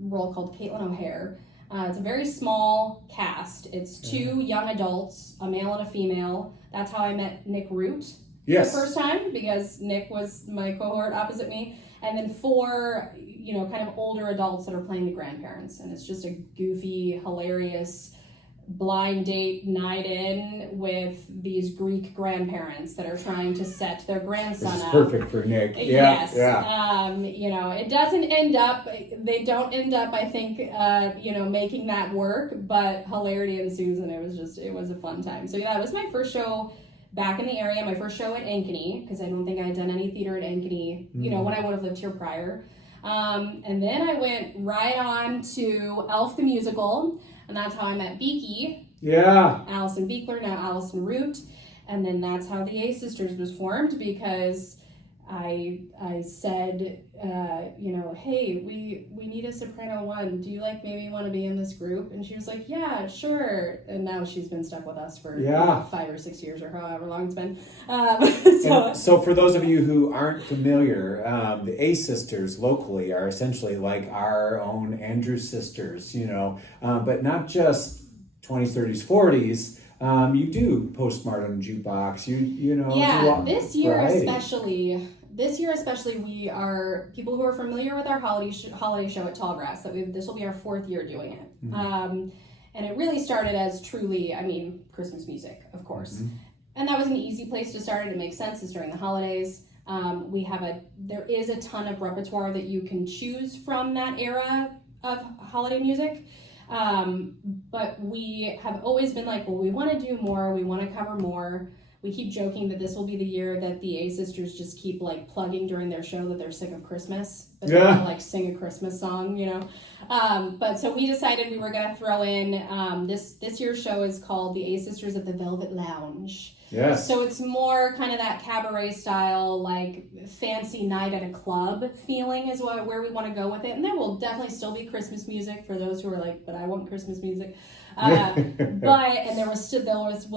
role called Caitlin O'Hare. It's a very small cast. It's 2 young adults, a male and a female. That's how I met Nick Root the first time, because Nick was my cohort opposite me. And then 4, you know, kind of older adults that are playing the grandparents. And it's just a goofy, hilarious blind date night in with these Greek grandparents that are trying to set their grandson up. Perfect for Nick. Yes. You know, it doesn't end up, they don't end up, I think, you know, making that work, but hilarity ensues, and it was a fun time. So yeah, it was my first show back in the area, my first show at Ankeny, because I don't think I had done any theater at Ankeny, you know, when I would have lived here prior. And then I went right on to Elf the Musical, and that's how I met Beaky. Yeah. Allison Beekler, now Allison Root. And then that's how the A Sisters was formed, because I said, you know, hey, we need a soprano one. Do you maybe want to be in this group? And she was like, yeah, sure. And now she's been stuck with us for 5 or 6 years or however long it's been. So for those of you who aren't familiar, the A Sisters locally are essentially like our own Andrew Sisters, you know, but not just 20s, 30s, 40s. You do postmodern jukebox. You know. Yeah, this year especially, we are people who are familiar with our holiday show at Tallgrass. This will be our 4th year doing it, and it really started as truly, I mean, Christmas music, of course, and that was an easy place to start. It makes sense. It's during the holidays. There is a ton of repertoire that you can choose from that era of holiday music. But we have always been like, well, we want to do more. We want to cover more. We keep joking that this will be the year that the A sisters just keep like plugging during their show that they're sick of Christmas, but they're gonna like sing a Christmas song, you know. But so we decided we were gonna throw in this year's show is called The A Sisters at the Velvet Lounge. Yes. So it's more kind of that cabaret style, like fancy night at a club feeling is where we want to go with it. And there will definitely still be Christmas music for those who are like, but I want Christmas music. And there will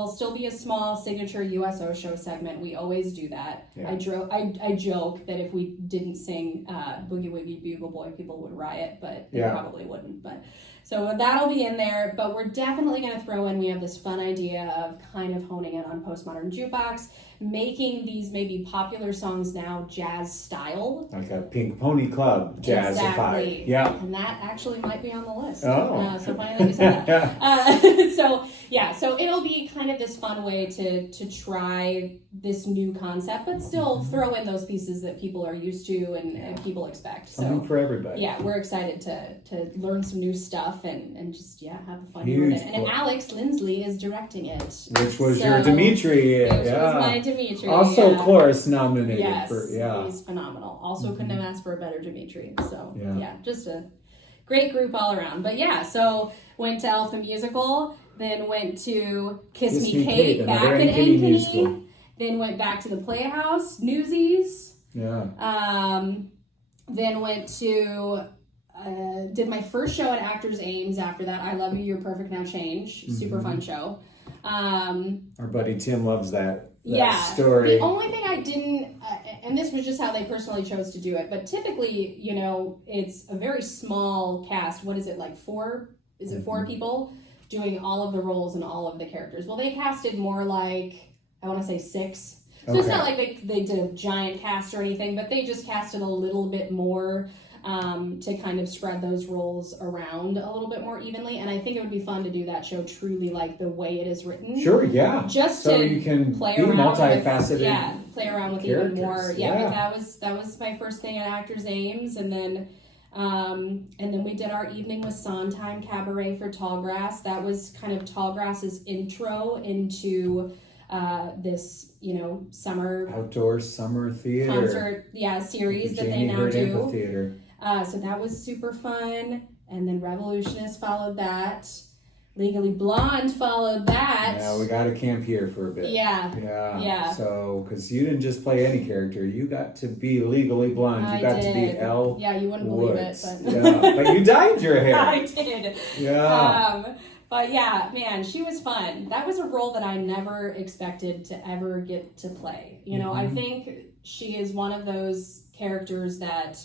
still be a small signature USO show segment. We always do that. Yeah. I joke that if we didn't sing Boogie Woogie Bugle Boy, people would riot, but they probably wouldn't. But so that'll be in there. But we're definitely going to throw in. We have this fun idea of kind of honing in on postmodern jukebox, making these maybe popular songs now jazz style, like a Pink Pony Club jazz. Exactly. Yeah, and that actually might be on the list. Oh, so funny that you said that. So it'll be kind of this fun way to try this new concept, but still throw in those pieces that people are used to and people expect. Something for everybody. Yeah, we're excited to learn some new stuff and just have fun with it. And Alex Lindsley is directing it, which was your Dimitri. Which was my Dimitri. Also chorus nominated. Yes, for he's phenomenal. Also couldn't have asked for a better Dimitri. So just a great group all around. But so went to Elf the Musical, then went to Kiss Me Kate back in Ankeny, then went back to the Playhouse, Newsies. Yeah. Then went to did my first show at Actors Ames after that. I Love You, You're Perfect, Now Change. Super fun show. Our buddy Tim loves that story. The only thing I didn't, and this was just how they personally chose to do it, but typically, it's a very small cast. What is it, like 4? Is it 4 people doing all of the roles and all of the characters? Well, they casted more like, I want to say 6. So it's not like they did a giant cast or anything, but they just casted a little bit more to kind of spread those roles around a little bit more evenly. And I think it would be fun to do that show truly like the way it is written. Sure, yeah. Just so to you can play be around multifaceted. Play around with characters. even more. Yeah, but that was my first thing at Actors Ames, and then we did our evening with Sondheim Cabaret for Tallgrass. That was kind of Tallgrass's intro into this, outdoor summer theater concert, series that they now do. Amphitheater. So that was super fun. And then Revolutionist followed that. Legally Blonde followed that. Yeah, we got to camp here for a bit. Yeah. So, because you didn't just play any character, you got to be Legally Blonde. You got to be Elle. Yeah, you wouldn't believe it, but but you dyed your hair. I did. Yeah. But man, she was fun. That was a role that I never expected to ever get to play. I think she is one of those characters that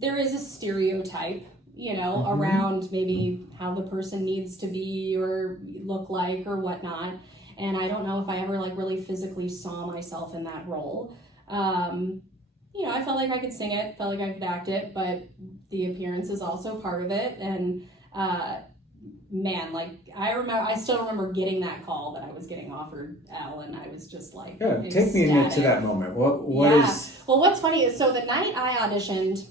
there is a stereotype, around maybe how the person needs to be or look like or whatnot. And I don't know if I ever really physically saw myself in that role. I felt like I could sing it, felt like I could act it, but the appearance is also part of it. And I still remember getting that call that I was getting offered Elle, and I was just like, take me into that moment. What is? Well, what's funny is, so the night I auditioned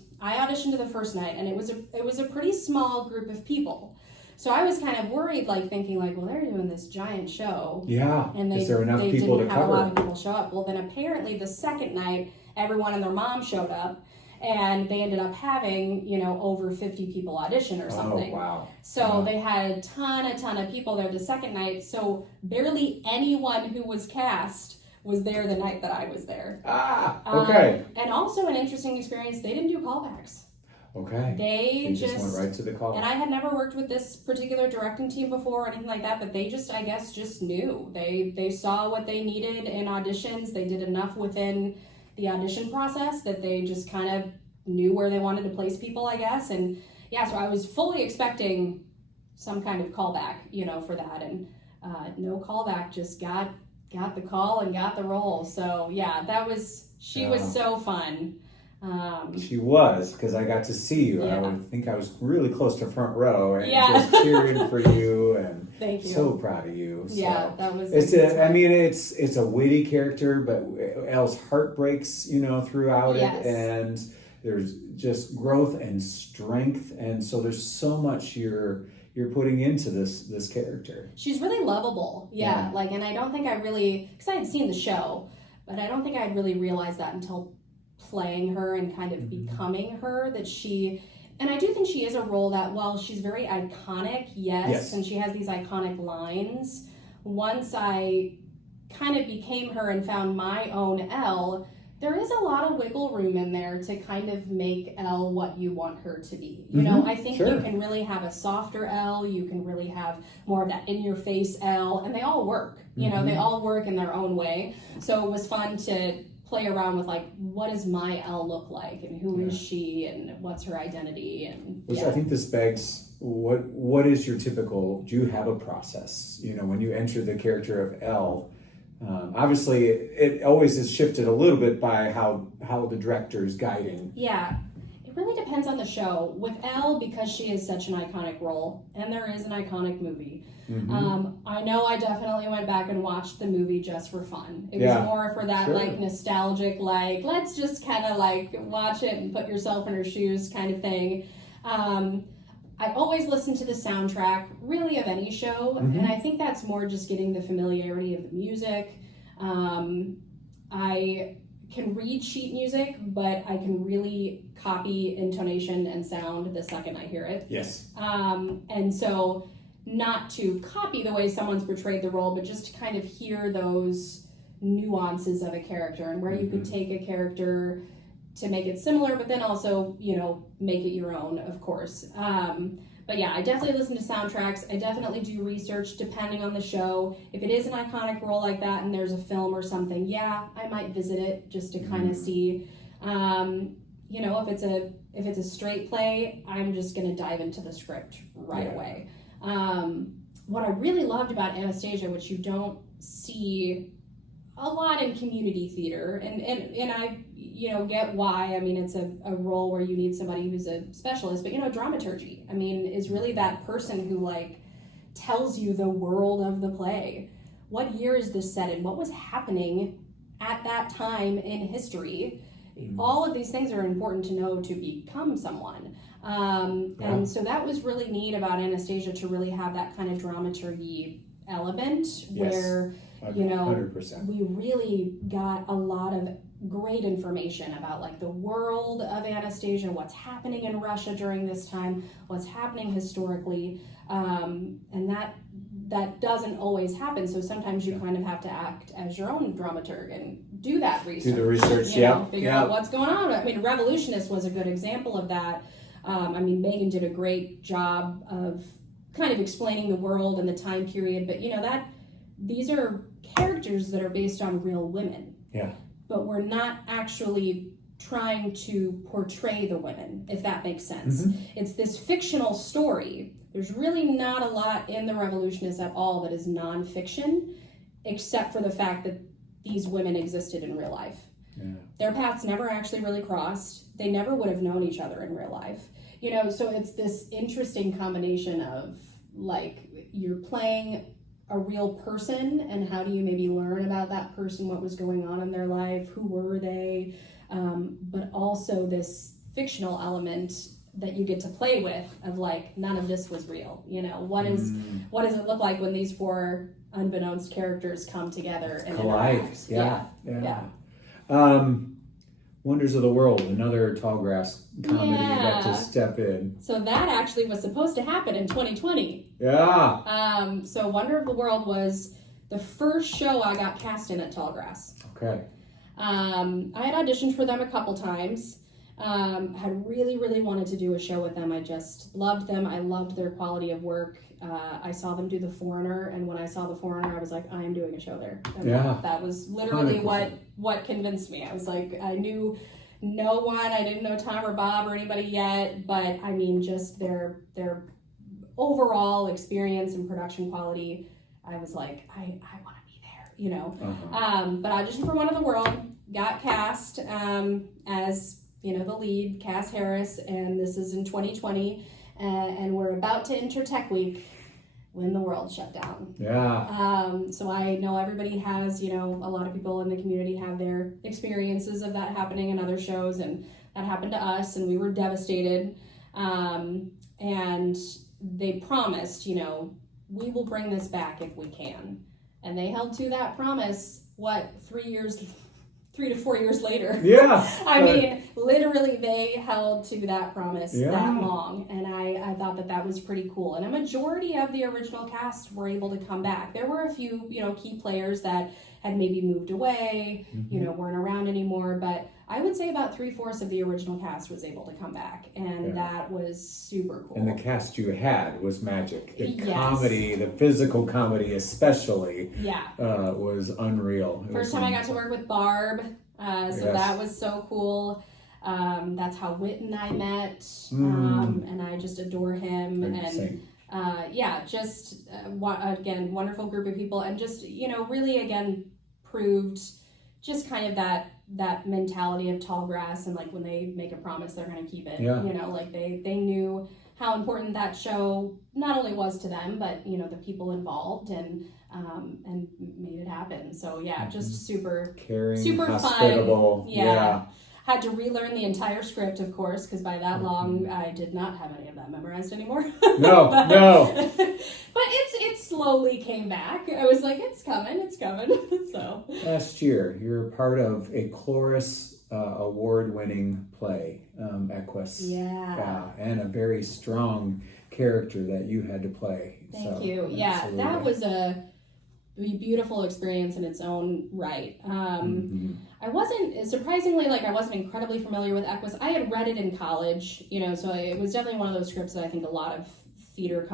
to the first night, and it was a pretty small group of people. So I was kind of worried, thinking well, they're doing this giant show. Yeah. And is there enough people to didn't have a lot of people show up. Well, then apparently the second night, everyone and their mom showed up. And they ended up having, over 50 people audition or something. Oh, wow. So they had a ton of people there the second night. So barely anyone who was cast was there the night that I was there. Okay. And also an interesting experience, they didn't do callbacks. Okay. They just went right to the call. And I had never worked with this particular directing team before or anything like that, but they just knew. They saw what they needed in auditions. They did enough within the audition process that they just kind of knew where they wanted to place people, I guess. And so I was fully expecting some kind of callback, for that. And no callback, just got the call and got the role. So she was so fun. She was, because I got to see you. Yeah. I think I was really close to front row and just cheering for you, and thank you. So proud of you. So That was. It's a witty character, but Elle's heart breaks, throughout it, and there's just growth and strength, and so there's so much you're putting into this character. She's really lovable. Yeah. Like, and I don't think I really, because I had seen the show, but I don't think I'd really realized that until playing her and kind of becoming her, that she, and I do think she is a role that, while she's very iconic, yes, and she has these iconic lines, once I kind of became her and found my own Elle, there is a lot of wiggle room in there to kind of make Elle what you want her to be. You know, I think you can really have a softer Elle, you can really have more of that in-your-face Elle, and they all work. You know, they all work in their own way. So it was fun to play around with, like, what does my Elle look like, and who is she, and what's her identity, and I think this begs, what is your typical, do you have a process? You know, when you enter the character of Elle, obviously it always is shifted a little bit by how the director is guiding. Yeah, it really depends on the show. With Elle, because she is such an iconic role, and there is an iconic movie, I know I definitely went back and watched the movie just for fun. It was more for that like nostalgic, like, let's just kind of like watch it and put yourself in her shoes kind of thing. I always listen to the soundtrack, really, of any show, and I think that's more just getting the familiarity of the music. I can read sheet music, but I can really copy intonation and sound the second I hear it. Yes. And so, not to copy the way someone's portrayed the role, but just to kind of hear those nuances of a character and where you could take a character to make it similar, but then also, you know, make it your own, of course. But yeah, I definitely listen to soundtracks. I definitely do research depending on the show. If it is an iconic role like that and there's a film or something, yeah, I might visit it just to kind of see. You know, if it's a straight play, I'm just gonna dive into the script right away. What I really loved about Anastasia, which you don't see a lot in community theater, and I, you know, get why. I mean, it's a role where you need somebody who's a specialist, but, you know, dramaturgy, I mean, is really that person who, like, tells you the world of the play. What year is this set in? What was happening at that time in history? All of these things are important to know to become someone. And so that was really neat about Anastasia, to really have that kind of dramaturgy element where, you know, 100%. we really got a lot of great information about, like, the world of Anastasia, what's happening in Russia during this time, what's happening historically, and that doesn't always happen. So sometimes you kind of have to act as your own dramaturg and do that research. Do the research, you know, figure out what's going on. I mean, Revolutionist was a good example of that. I mean, Megan did a great job of kind of explaining the world and the time period, but, you know, that these are characters that are based on real women. Yeah. But we're not actually trying to portray the women, if that makes sense. It's this fictional story. There's really not a lot in The Revolutionist at all that is nonfiction, except for the fact that these women existed in real life. Yeah. Their paths never actually really crossed. They never would have known each other in real life. You know, so it's this interesting combination of, like, you're playing a real person, and how do you maybe learn about that person, what was going on in their life, who were they, but also this fictional element that you get to play with of, like, none of this was real. You know, what does it look like when these four unbeknownst characters come together and collide? interact? Wonders of the World, another Tallgrass comedy you got to step in. So that actually was supposed to happen in 2020. Yeah. So Wonder of the World was the first show I got cast in at Tallgrass. Okay. I had auditioned for them a couple times. Had really, really wanted to do a show with them. I just loved them. I loved their quality of work. I saw them do The Foreigner, and when I saw The Foreigner, I was like, I am doing a show there. And that was literally 100%. what convinced me. I was like, I knew no one. I didn't know Tom or Bob or anybody yet, but I mean, just their overall experience and production quality, I was like, I want to be there, you know. But I auditioned for One of the World, got cast as, you know, the lead, Cass Harris, and this is in 2020, and we're about to enter Tech Week when the world shut down. Yeah. So I know everybody has, you know, a lot of people in the community have their experiences of that happening in other shows, and that happened to us, and we were devastated. And they promised, you know, we will bring this back if we can. And they held to that promise, 3 to 4 years later. Yeah. I mean, literally they held to that promise Yeah. that long. And I thought that was pretty cool. And a majority of the original cast were able to come back. There were a few, you know, key players that had maybe moved away, you know, weren't around anymore. But I would say about 3/4 of the original cast was able to come back. And that was super cool. And the cast you had was magic. The Yes. comedy, the physical comedy especially, Yeah. was unreal. It First was time I got to work with Barb, so Yes. that was so cool. That's how Whit and I met, and I just adore him. Interesting. And just again, wonderful group of people, and just, you know, really again proved just kind of that mentality of tall grass, and like when they make a promise, they're going to keep it. Yeah. You know, like they knew how important that show not only was to them, but, you know, the people involved, and made it happen. So yeah, just super Caring, super hospitable. fun. Yeah. Had to relearn the entire script, of course, because by that long I did not have any of that memorized anymore. No, no. But it slowly came back. I was like, it's coming. So Last year, you were part of a Chloris award-winning play, Equus. yeah. And a very strong character that you had to play. Thank you. Yeah, that was a beautiful experience in its own right. I wasn't, surprisingly, like I wasn't incredibly familiar with Equus. I had read it in college, you know, so it was definitely one of those scripts that I think a lot of theater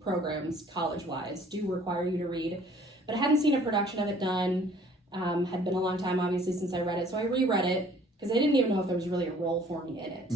programs, college-wise, do require you to read. But I hadn't seen a production of it done. Had been a long time, obviously, since I read it. So I reread it because I didn't even know if there was really a role for me in it.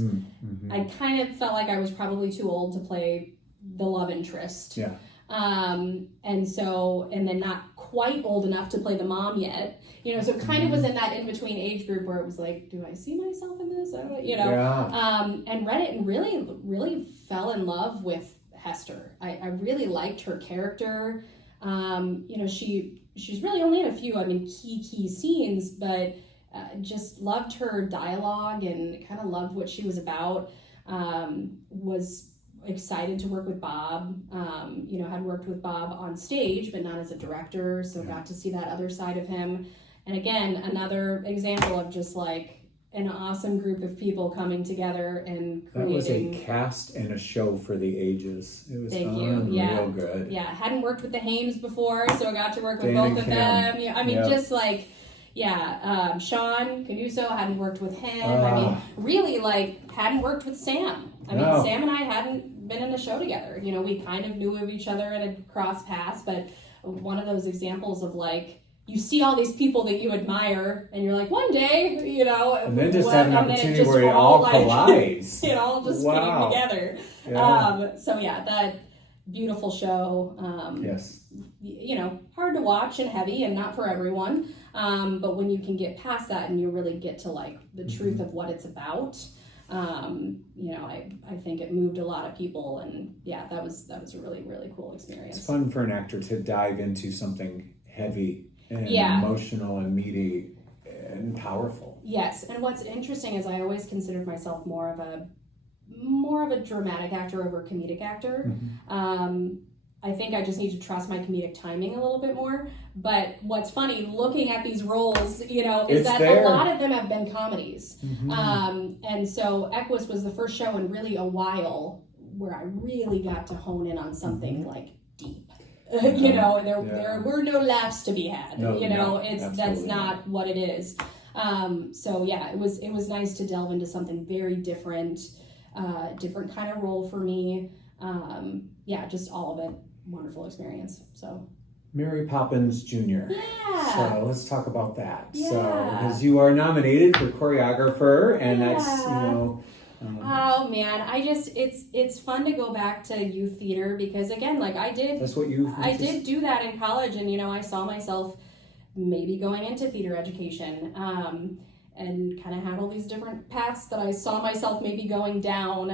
I kind of felt like I was probably too old to play the love interest. Yeah. And then not quite old enough to play the mom yet, you know, so it kind of was in that in-between age group where it was like, do I see myself in this? You know, and read it and really, really fell in love with Hester. I really liked her character. You know, she's really only in a few, key scenes, but just loved her dialogue and kind of loved what she was about. Was excited to work with Bob. You know, had worked with Bob on stage, but not as a director, so got to see that other side of him. And again, another example of just like an awesome group of people coming together and creating. That was a cast and a show for the ages. It was real good. Yeah, hadn't worked with the Hames before, so I got to work with Dan both of Kim. them. Yeah, just like, Sean Canuso, hadn't worked with him. Really, like, hadn't worked with Sam. Sam and I hadn't been in a show together. You know, we kind of knew of each other and had crossed paths, but one of those examples of, like, you see all these people that you admire, and you're like, one day, you know. And then just have an opportunity where it all collides. It all just came together. Yeah. That beautiful show. Yes. You know, hard to watch and heavy and not for everyone. But when you can get past that and you really get to, like, the truth of what it's about, you know, I think it moved a lot of people, and that was a really, really cool experience. It's fun for an actor to dive into something heavy and emotional and meaty and powerful. Yes, and what's interesting is I always considered myself more of a dramatic actor over a comedic actor. I think I just need to trust my comedic timing a little bit more. But what's funny, looking at these roles, you know, is that a lot of them have been comedies. And so Equus was the first show in really a while where I really got to hone in on something like deep. You know, there were no laughs to be had. That's not what it is. It was nice to delve into something very different, different kind of role for me. Just all of it, wonderful experience. So Mary Poppins Jr. Yeah. So let's talk about that. Yeah. So because you are nominated for choreographer, and that's, you know. Oh man, it's fun to go back to youth theater because again, like I did do that in college, and you know I saw myself maybe going into theater education, and kind of had all these different paths that I saw myself maybe going down.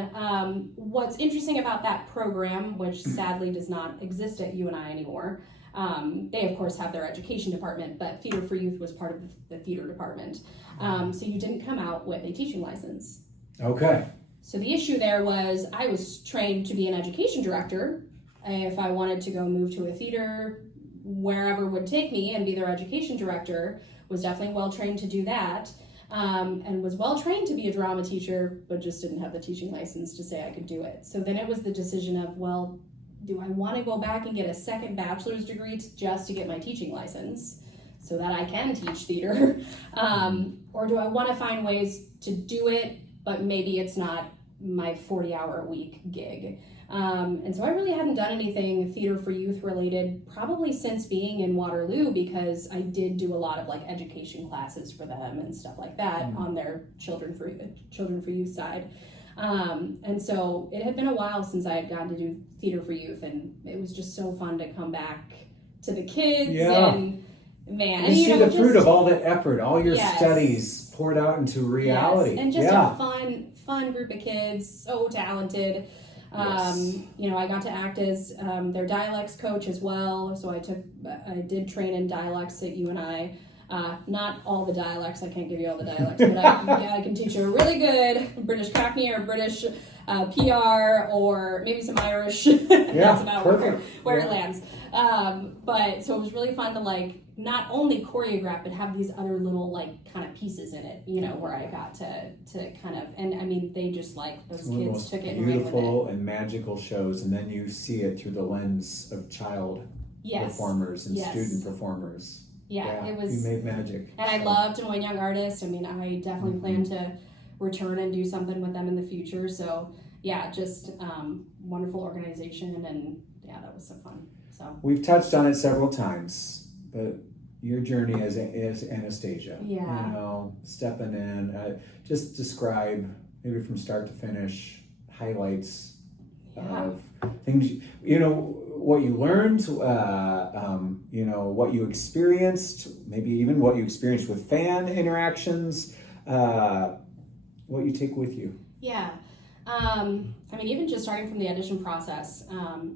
What's interesting about that program, which sadly does not exist at UNI anymore, They, of course, have their education department, but Theater for Youth was part of the theater department. So you didn't come out with a teaching license. Okay. So the issue there was I was trained to be an education director. If I wanted to go move to a theater, wherever would take me and be their education director, was definitely well trained to do that. And was well trained to be a drama teacher, but just didn't have the teaching license to say I could do it. So then it was the decision of, well, do I want to go back and get a second bachelor's degree just to get my teaching license so that I can teach theater? Or do I want to find ways to do it, but maybe it's not my 40-hour-a-week gig? And so I really hadn't done anything Theater for Youth related probably since being in Waterloo, because I did do a lot of like education classes for them and stuff like that on their Children for Youth side. And so it had been a while since I had gotten to do Theater for Youth, and it was just so fun to come back to the kids and man, you see the fruit of all that effort, all your studies poured out into reality. Yes. And just a fun group of kids, so talented. I got to act as their dialects coach as well. So I did train in dialects at UNI. Not all the dialects, I can't give you all the dialects, but I can teach you a really good British Cockney or British PR or maybe some Irish. That's about where it lands. But so it was really fun to like not only choreograph, but have these other little like kind of pieces in it, where I got to kind of, and I mean, they just like, those kids took it and ran with it. Beautiful and magical shows, and then you see it through the lens of child performers and student performers. Yeah, it was. You made magic. And I love Des Moines Young Artists. I mean, I definitely plan to return and do something with them in the future. So yeah, just wonderful organization, and yeah, that was so fun. So we've touched on it several times, but your journey as Anastasia, stepping in, just describe maybe from start to finish highlights of things, what you learned, what you experienced, maybe even what you experienced with fan interactions, what you take with you. Yeah. I mean, even just starting from the audition process,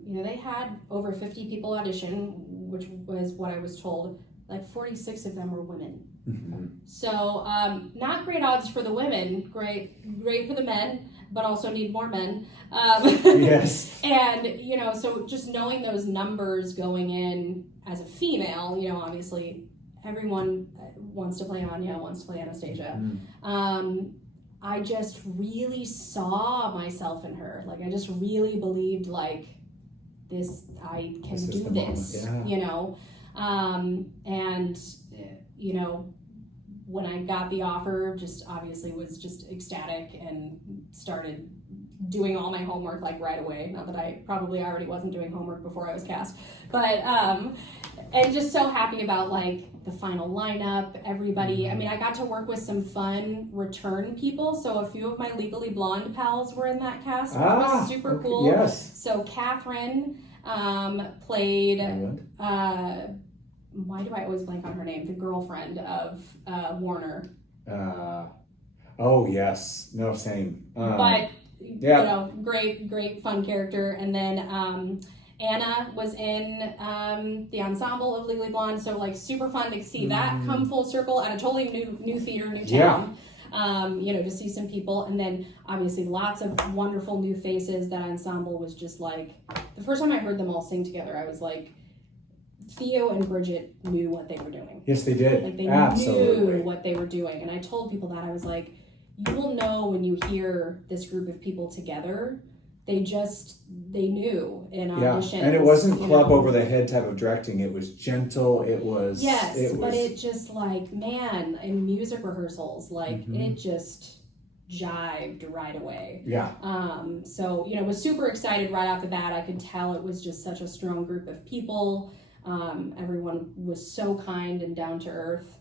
they had over 50 people audition, which was what I was told. Like 46 of them were women. Mm-hmm. So not great odds for the women, great for the men, but also need more men. Yes. And, so just knowing those numbers going in as a female, obviously everyone wants to play Anya, wants to play Anastasia. Mm. I just really saw myself in her. Like, I just really believed, like, I can do this, and, when I got the offer, just obviously was just ecstatic and started doing all my homework, like, right away. Not that I probably already wasn't doing homework before I was cast, but, and just so happy about, like, the final lineup, everybody. I mean, I got to work with some fun return people, so a few of my Legally Blonde pals were in that cast, which was super cool. Yes. So Catherine played, why do I always blank on her name? The girlfriend of Warner. Oh, yes. No, same. But, great, fun character. And then Anna was in the ensemble of Legally Blonde, so like super fun to see that come full circle at a totally new theater, new town. To see some people, and then obviously lots of wonderful new faces. That ensemble was just like, the first time I heard them all sing together, I was like, Theo and Bridget knew what they were doing. Yes, they did. Like, they knew what they were doing, and I told people that. I was like, you will know when you hear this group of people together. They knew in auditions. Yeah, and it wasn't club over the head type of directing. It was gentle. It was... Yes, but it just, like, man, in music rehearsals, like, it just jived right away. Yeah. So, was super excited right off the bat. I could tell it was just such a strong group of people. Everyone was so kind and down to earth.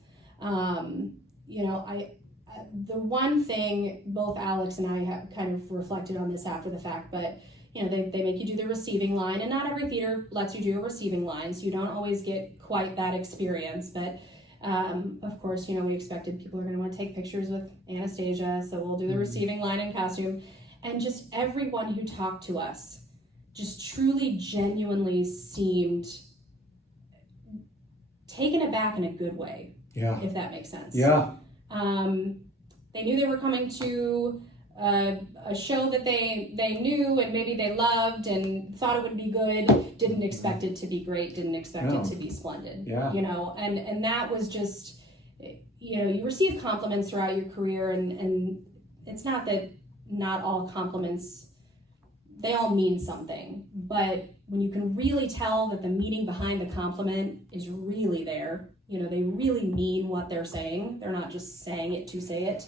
The one thing, both Alex and I have kind of reflected on this after the fact, but they make you do the receiving line, and not every theater lets you do a receiving line, so you don't always get quite that experience. But of course, we expected people are going to want to take pictures with Anastasia, so we'll do the receiving line in costume. And just everyone who talked to us just truly, genuinely seemed taken aback in a good way. Yeah. If that makes sense. Yeah. They knew they were coming to a show that they knew and maybe they loved and thought it would be good, didn't expect it to be great, didn't expect it to be splendid. Yeah. You know, and that was just, you know, you receive compliments throughout your career, and it's not that not all compliments, they all mean something, but when you can really tell that the meaning behind the compliment is really there, you know, they really mean what they're saying. They're not just saying it to say it.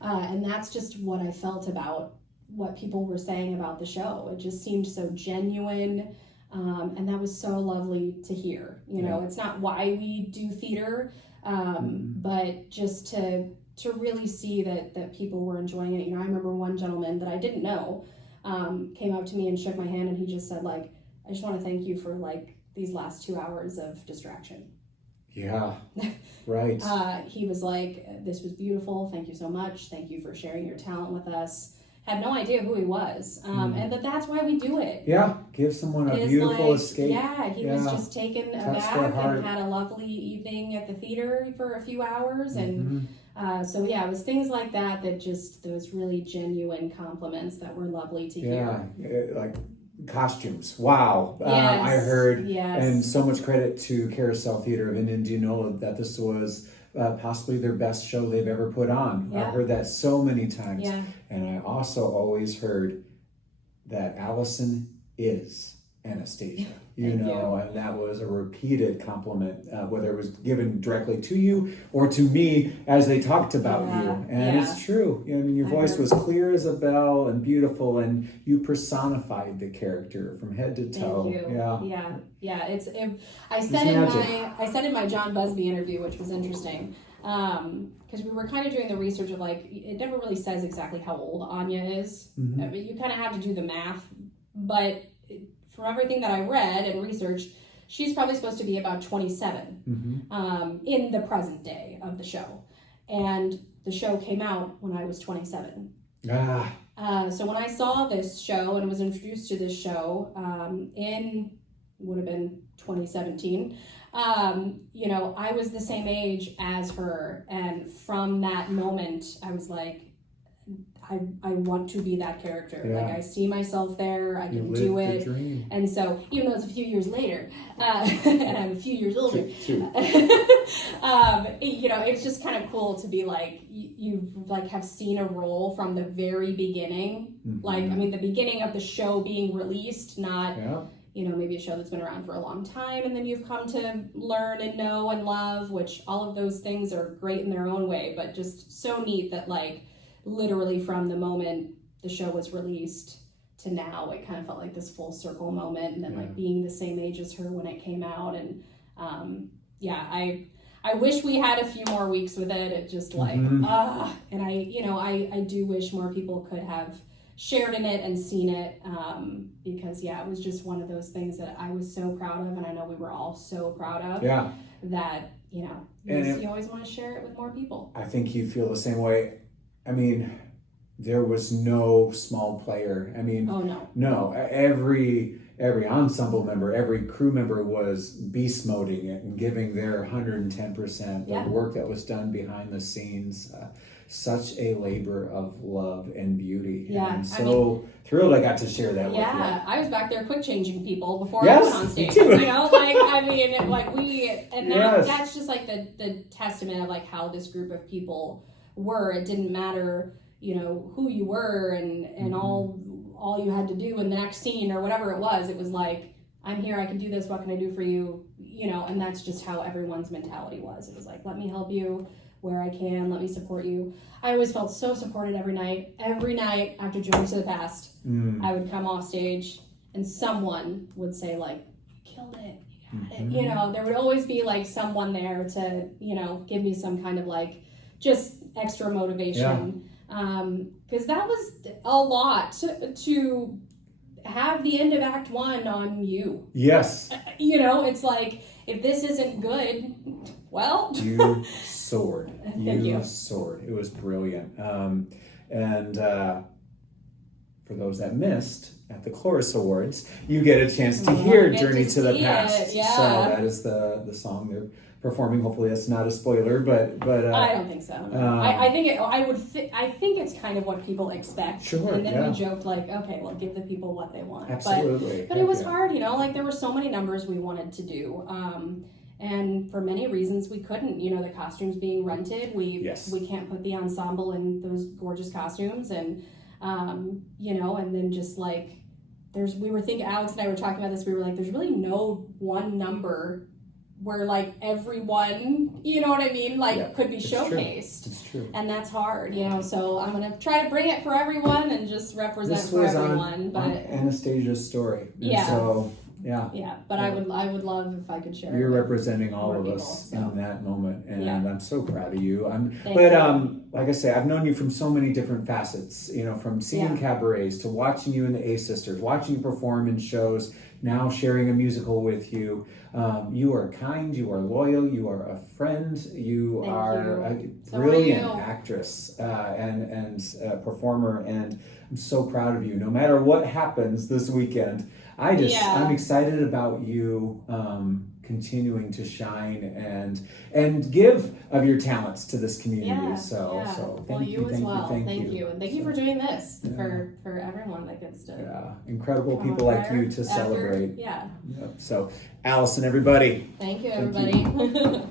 And that's just what I felt about what people were saying about the show. It just seemed so genuine. And that was so lovely to hear. You know, it's not why we do theater, but just to really see that people were enjoying it. You know, I remember one gentleman that I didn't know came up to me and shook my hand, and he just said, like, I just want to thank you for, like, these last 2 hours of distraction. Yeah, right. He was like, this was beautiful. Thank you so much. Thank you for sharing your talent with us. Had no idea who he was. And that's why we do it. Yeah, give someone a beautiful escape. Yeah, he was just taken aback and had a lovely evening at the theater for a few hours. And so, yeah, it was things like that just those really genuine compliments that were lovely to hear. Yeah, like costumes. Wow. Yes. I heard, yes. And so much credit to Carousel Theater of Indian. Do you know that this was possibly their best show they've ever put on? Yeah. I've heard that so many times. Yeah. And I also always heard that Allison is Anastasia, you know, and that was a repeated compliment, whether it was given directly to you or to me as they talked about you. And it's true. I mean, your voice was clear as a bell and beautiful, and you personified the character from head to toe. Thank you. Yeah. I said in my John Busby interview, which was interesting, because we were kind of doing the research of, like, it never really says exactly how old Anya is. Mm-hmm. I mean, you kind of have to do the math, but from everything that I read and researched, she's probably supposed to be about 27 in the present day of the show. And the show came out when I was 27. So when I saw this show and was introduced to this show would have been 2017, you know, I was the same age as her. And from that moment, I was like, I want to be that character. Yeah. Like, I see myself there. I can do it. And so, even though it's a few years later, and I'm a few years older, you know, it's just kind of cool to be like, you like have seen a role from the very beginning. Like, I mean, the beginning of the show being released, not, you know, maybe a show that's been around for a long time, and then you've come to learn and know and love, which all of those things are great in their own way, but just so neat that, like, literally from the moment the show was released to now, it kind of felt like this full circle moment, and then like being the same age as her when it came out. And I wish we had a few more weeks with it. It just like and I do wish more people could have shared in it and seen it, because it was just one of those things that I was so proud of, and I know we were all so proud of. That you always want to share it with more people. I think you feel the same way. I mean, there was no small player. I mean, no. Every ensemble member, every crew member was beast moding it and giving their 110%. The work that was done behind the scenes, such a labor of love and beauty. Yeah, and so thrilled I got to share that with you. Yeah, I was back there quick changing people before I went on stage. You know, like, I mean, like that's just like the testament of like how this group of people were. It didn't matter, you know, who you were and all you had to do in the next scene or whatever it was. It was like, I'm here, I can do this, what can I do for you? You know, and that's just how everyone's mentality was. It was like, let me help you where I can, let me support you. I always felt so supported every night. Every night after Journey to the Past, I would come off stage and someone would say, like, you killed it, you got it. You know, there would always be like someone there to, you know, give me some kind of like just extra motivation. Because that was a lot to have the end of Act 1 on you. Yes. You know, it's like, if this isn't good, well. You soared. Thank you. Soared. It was brilliant. And for those that missed, at the Chorus Awards, you get a chance to hear Journey to the Past. So that is the song they're performing. Hopefully that's not a spoiler, but I don't think so. I think it. I think it's kind of what people expect. Sure. And then we joked like, okay, well, give the people what they want. Absolutely. But it was hard, like there were so many numbers we wanted to do. And for many reasons we couldn't. The costumes being rented, we can't put the ensemble in those gorgeous costumes, and and then just like we were thinking, Alex and I were talking about this. We were like, there's really no one number where like everyone, you know what I mean, like could be showcased. It's true. And that's hard, so I'm gonna try to bring it for everyone and just represent for everyone. But Anastasia's story. And so but I would love if I could share. You're representing all of us in that moment, and I'm so proud of you. Like I say, I've known you from so many different facets, from seeing cabarets to watching you in the A Sisters, watching you perform in shows, now sharing a musical with you. You are kind, you are loyal, you are a friend, you are a brilliant actress and performer, and I'm so proud of you. No matter what happens this weekend, I'm excited about you continuing to shine and give of your talents to this community. So thank you. Thank you. And thank you for doing this for everyone that gets to incredible people like you to celebrate. Yeah. So Allison, everybody. Thank you, everybody.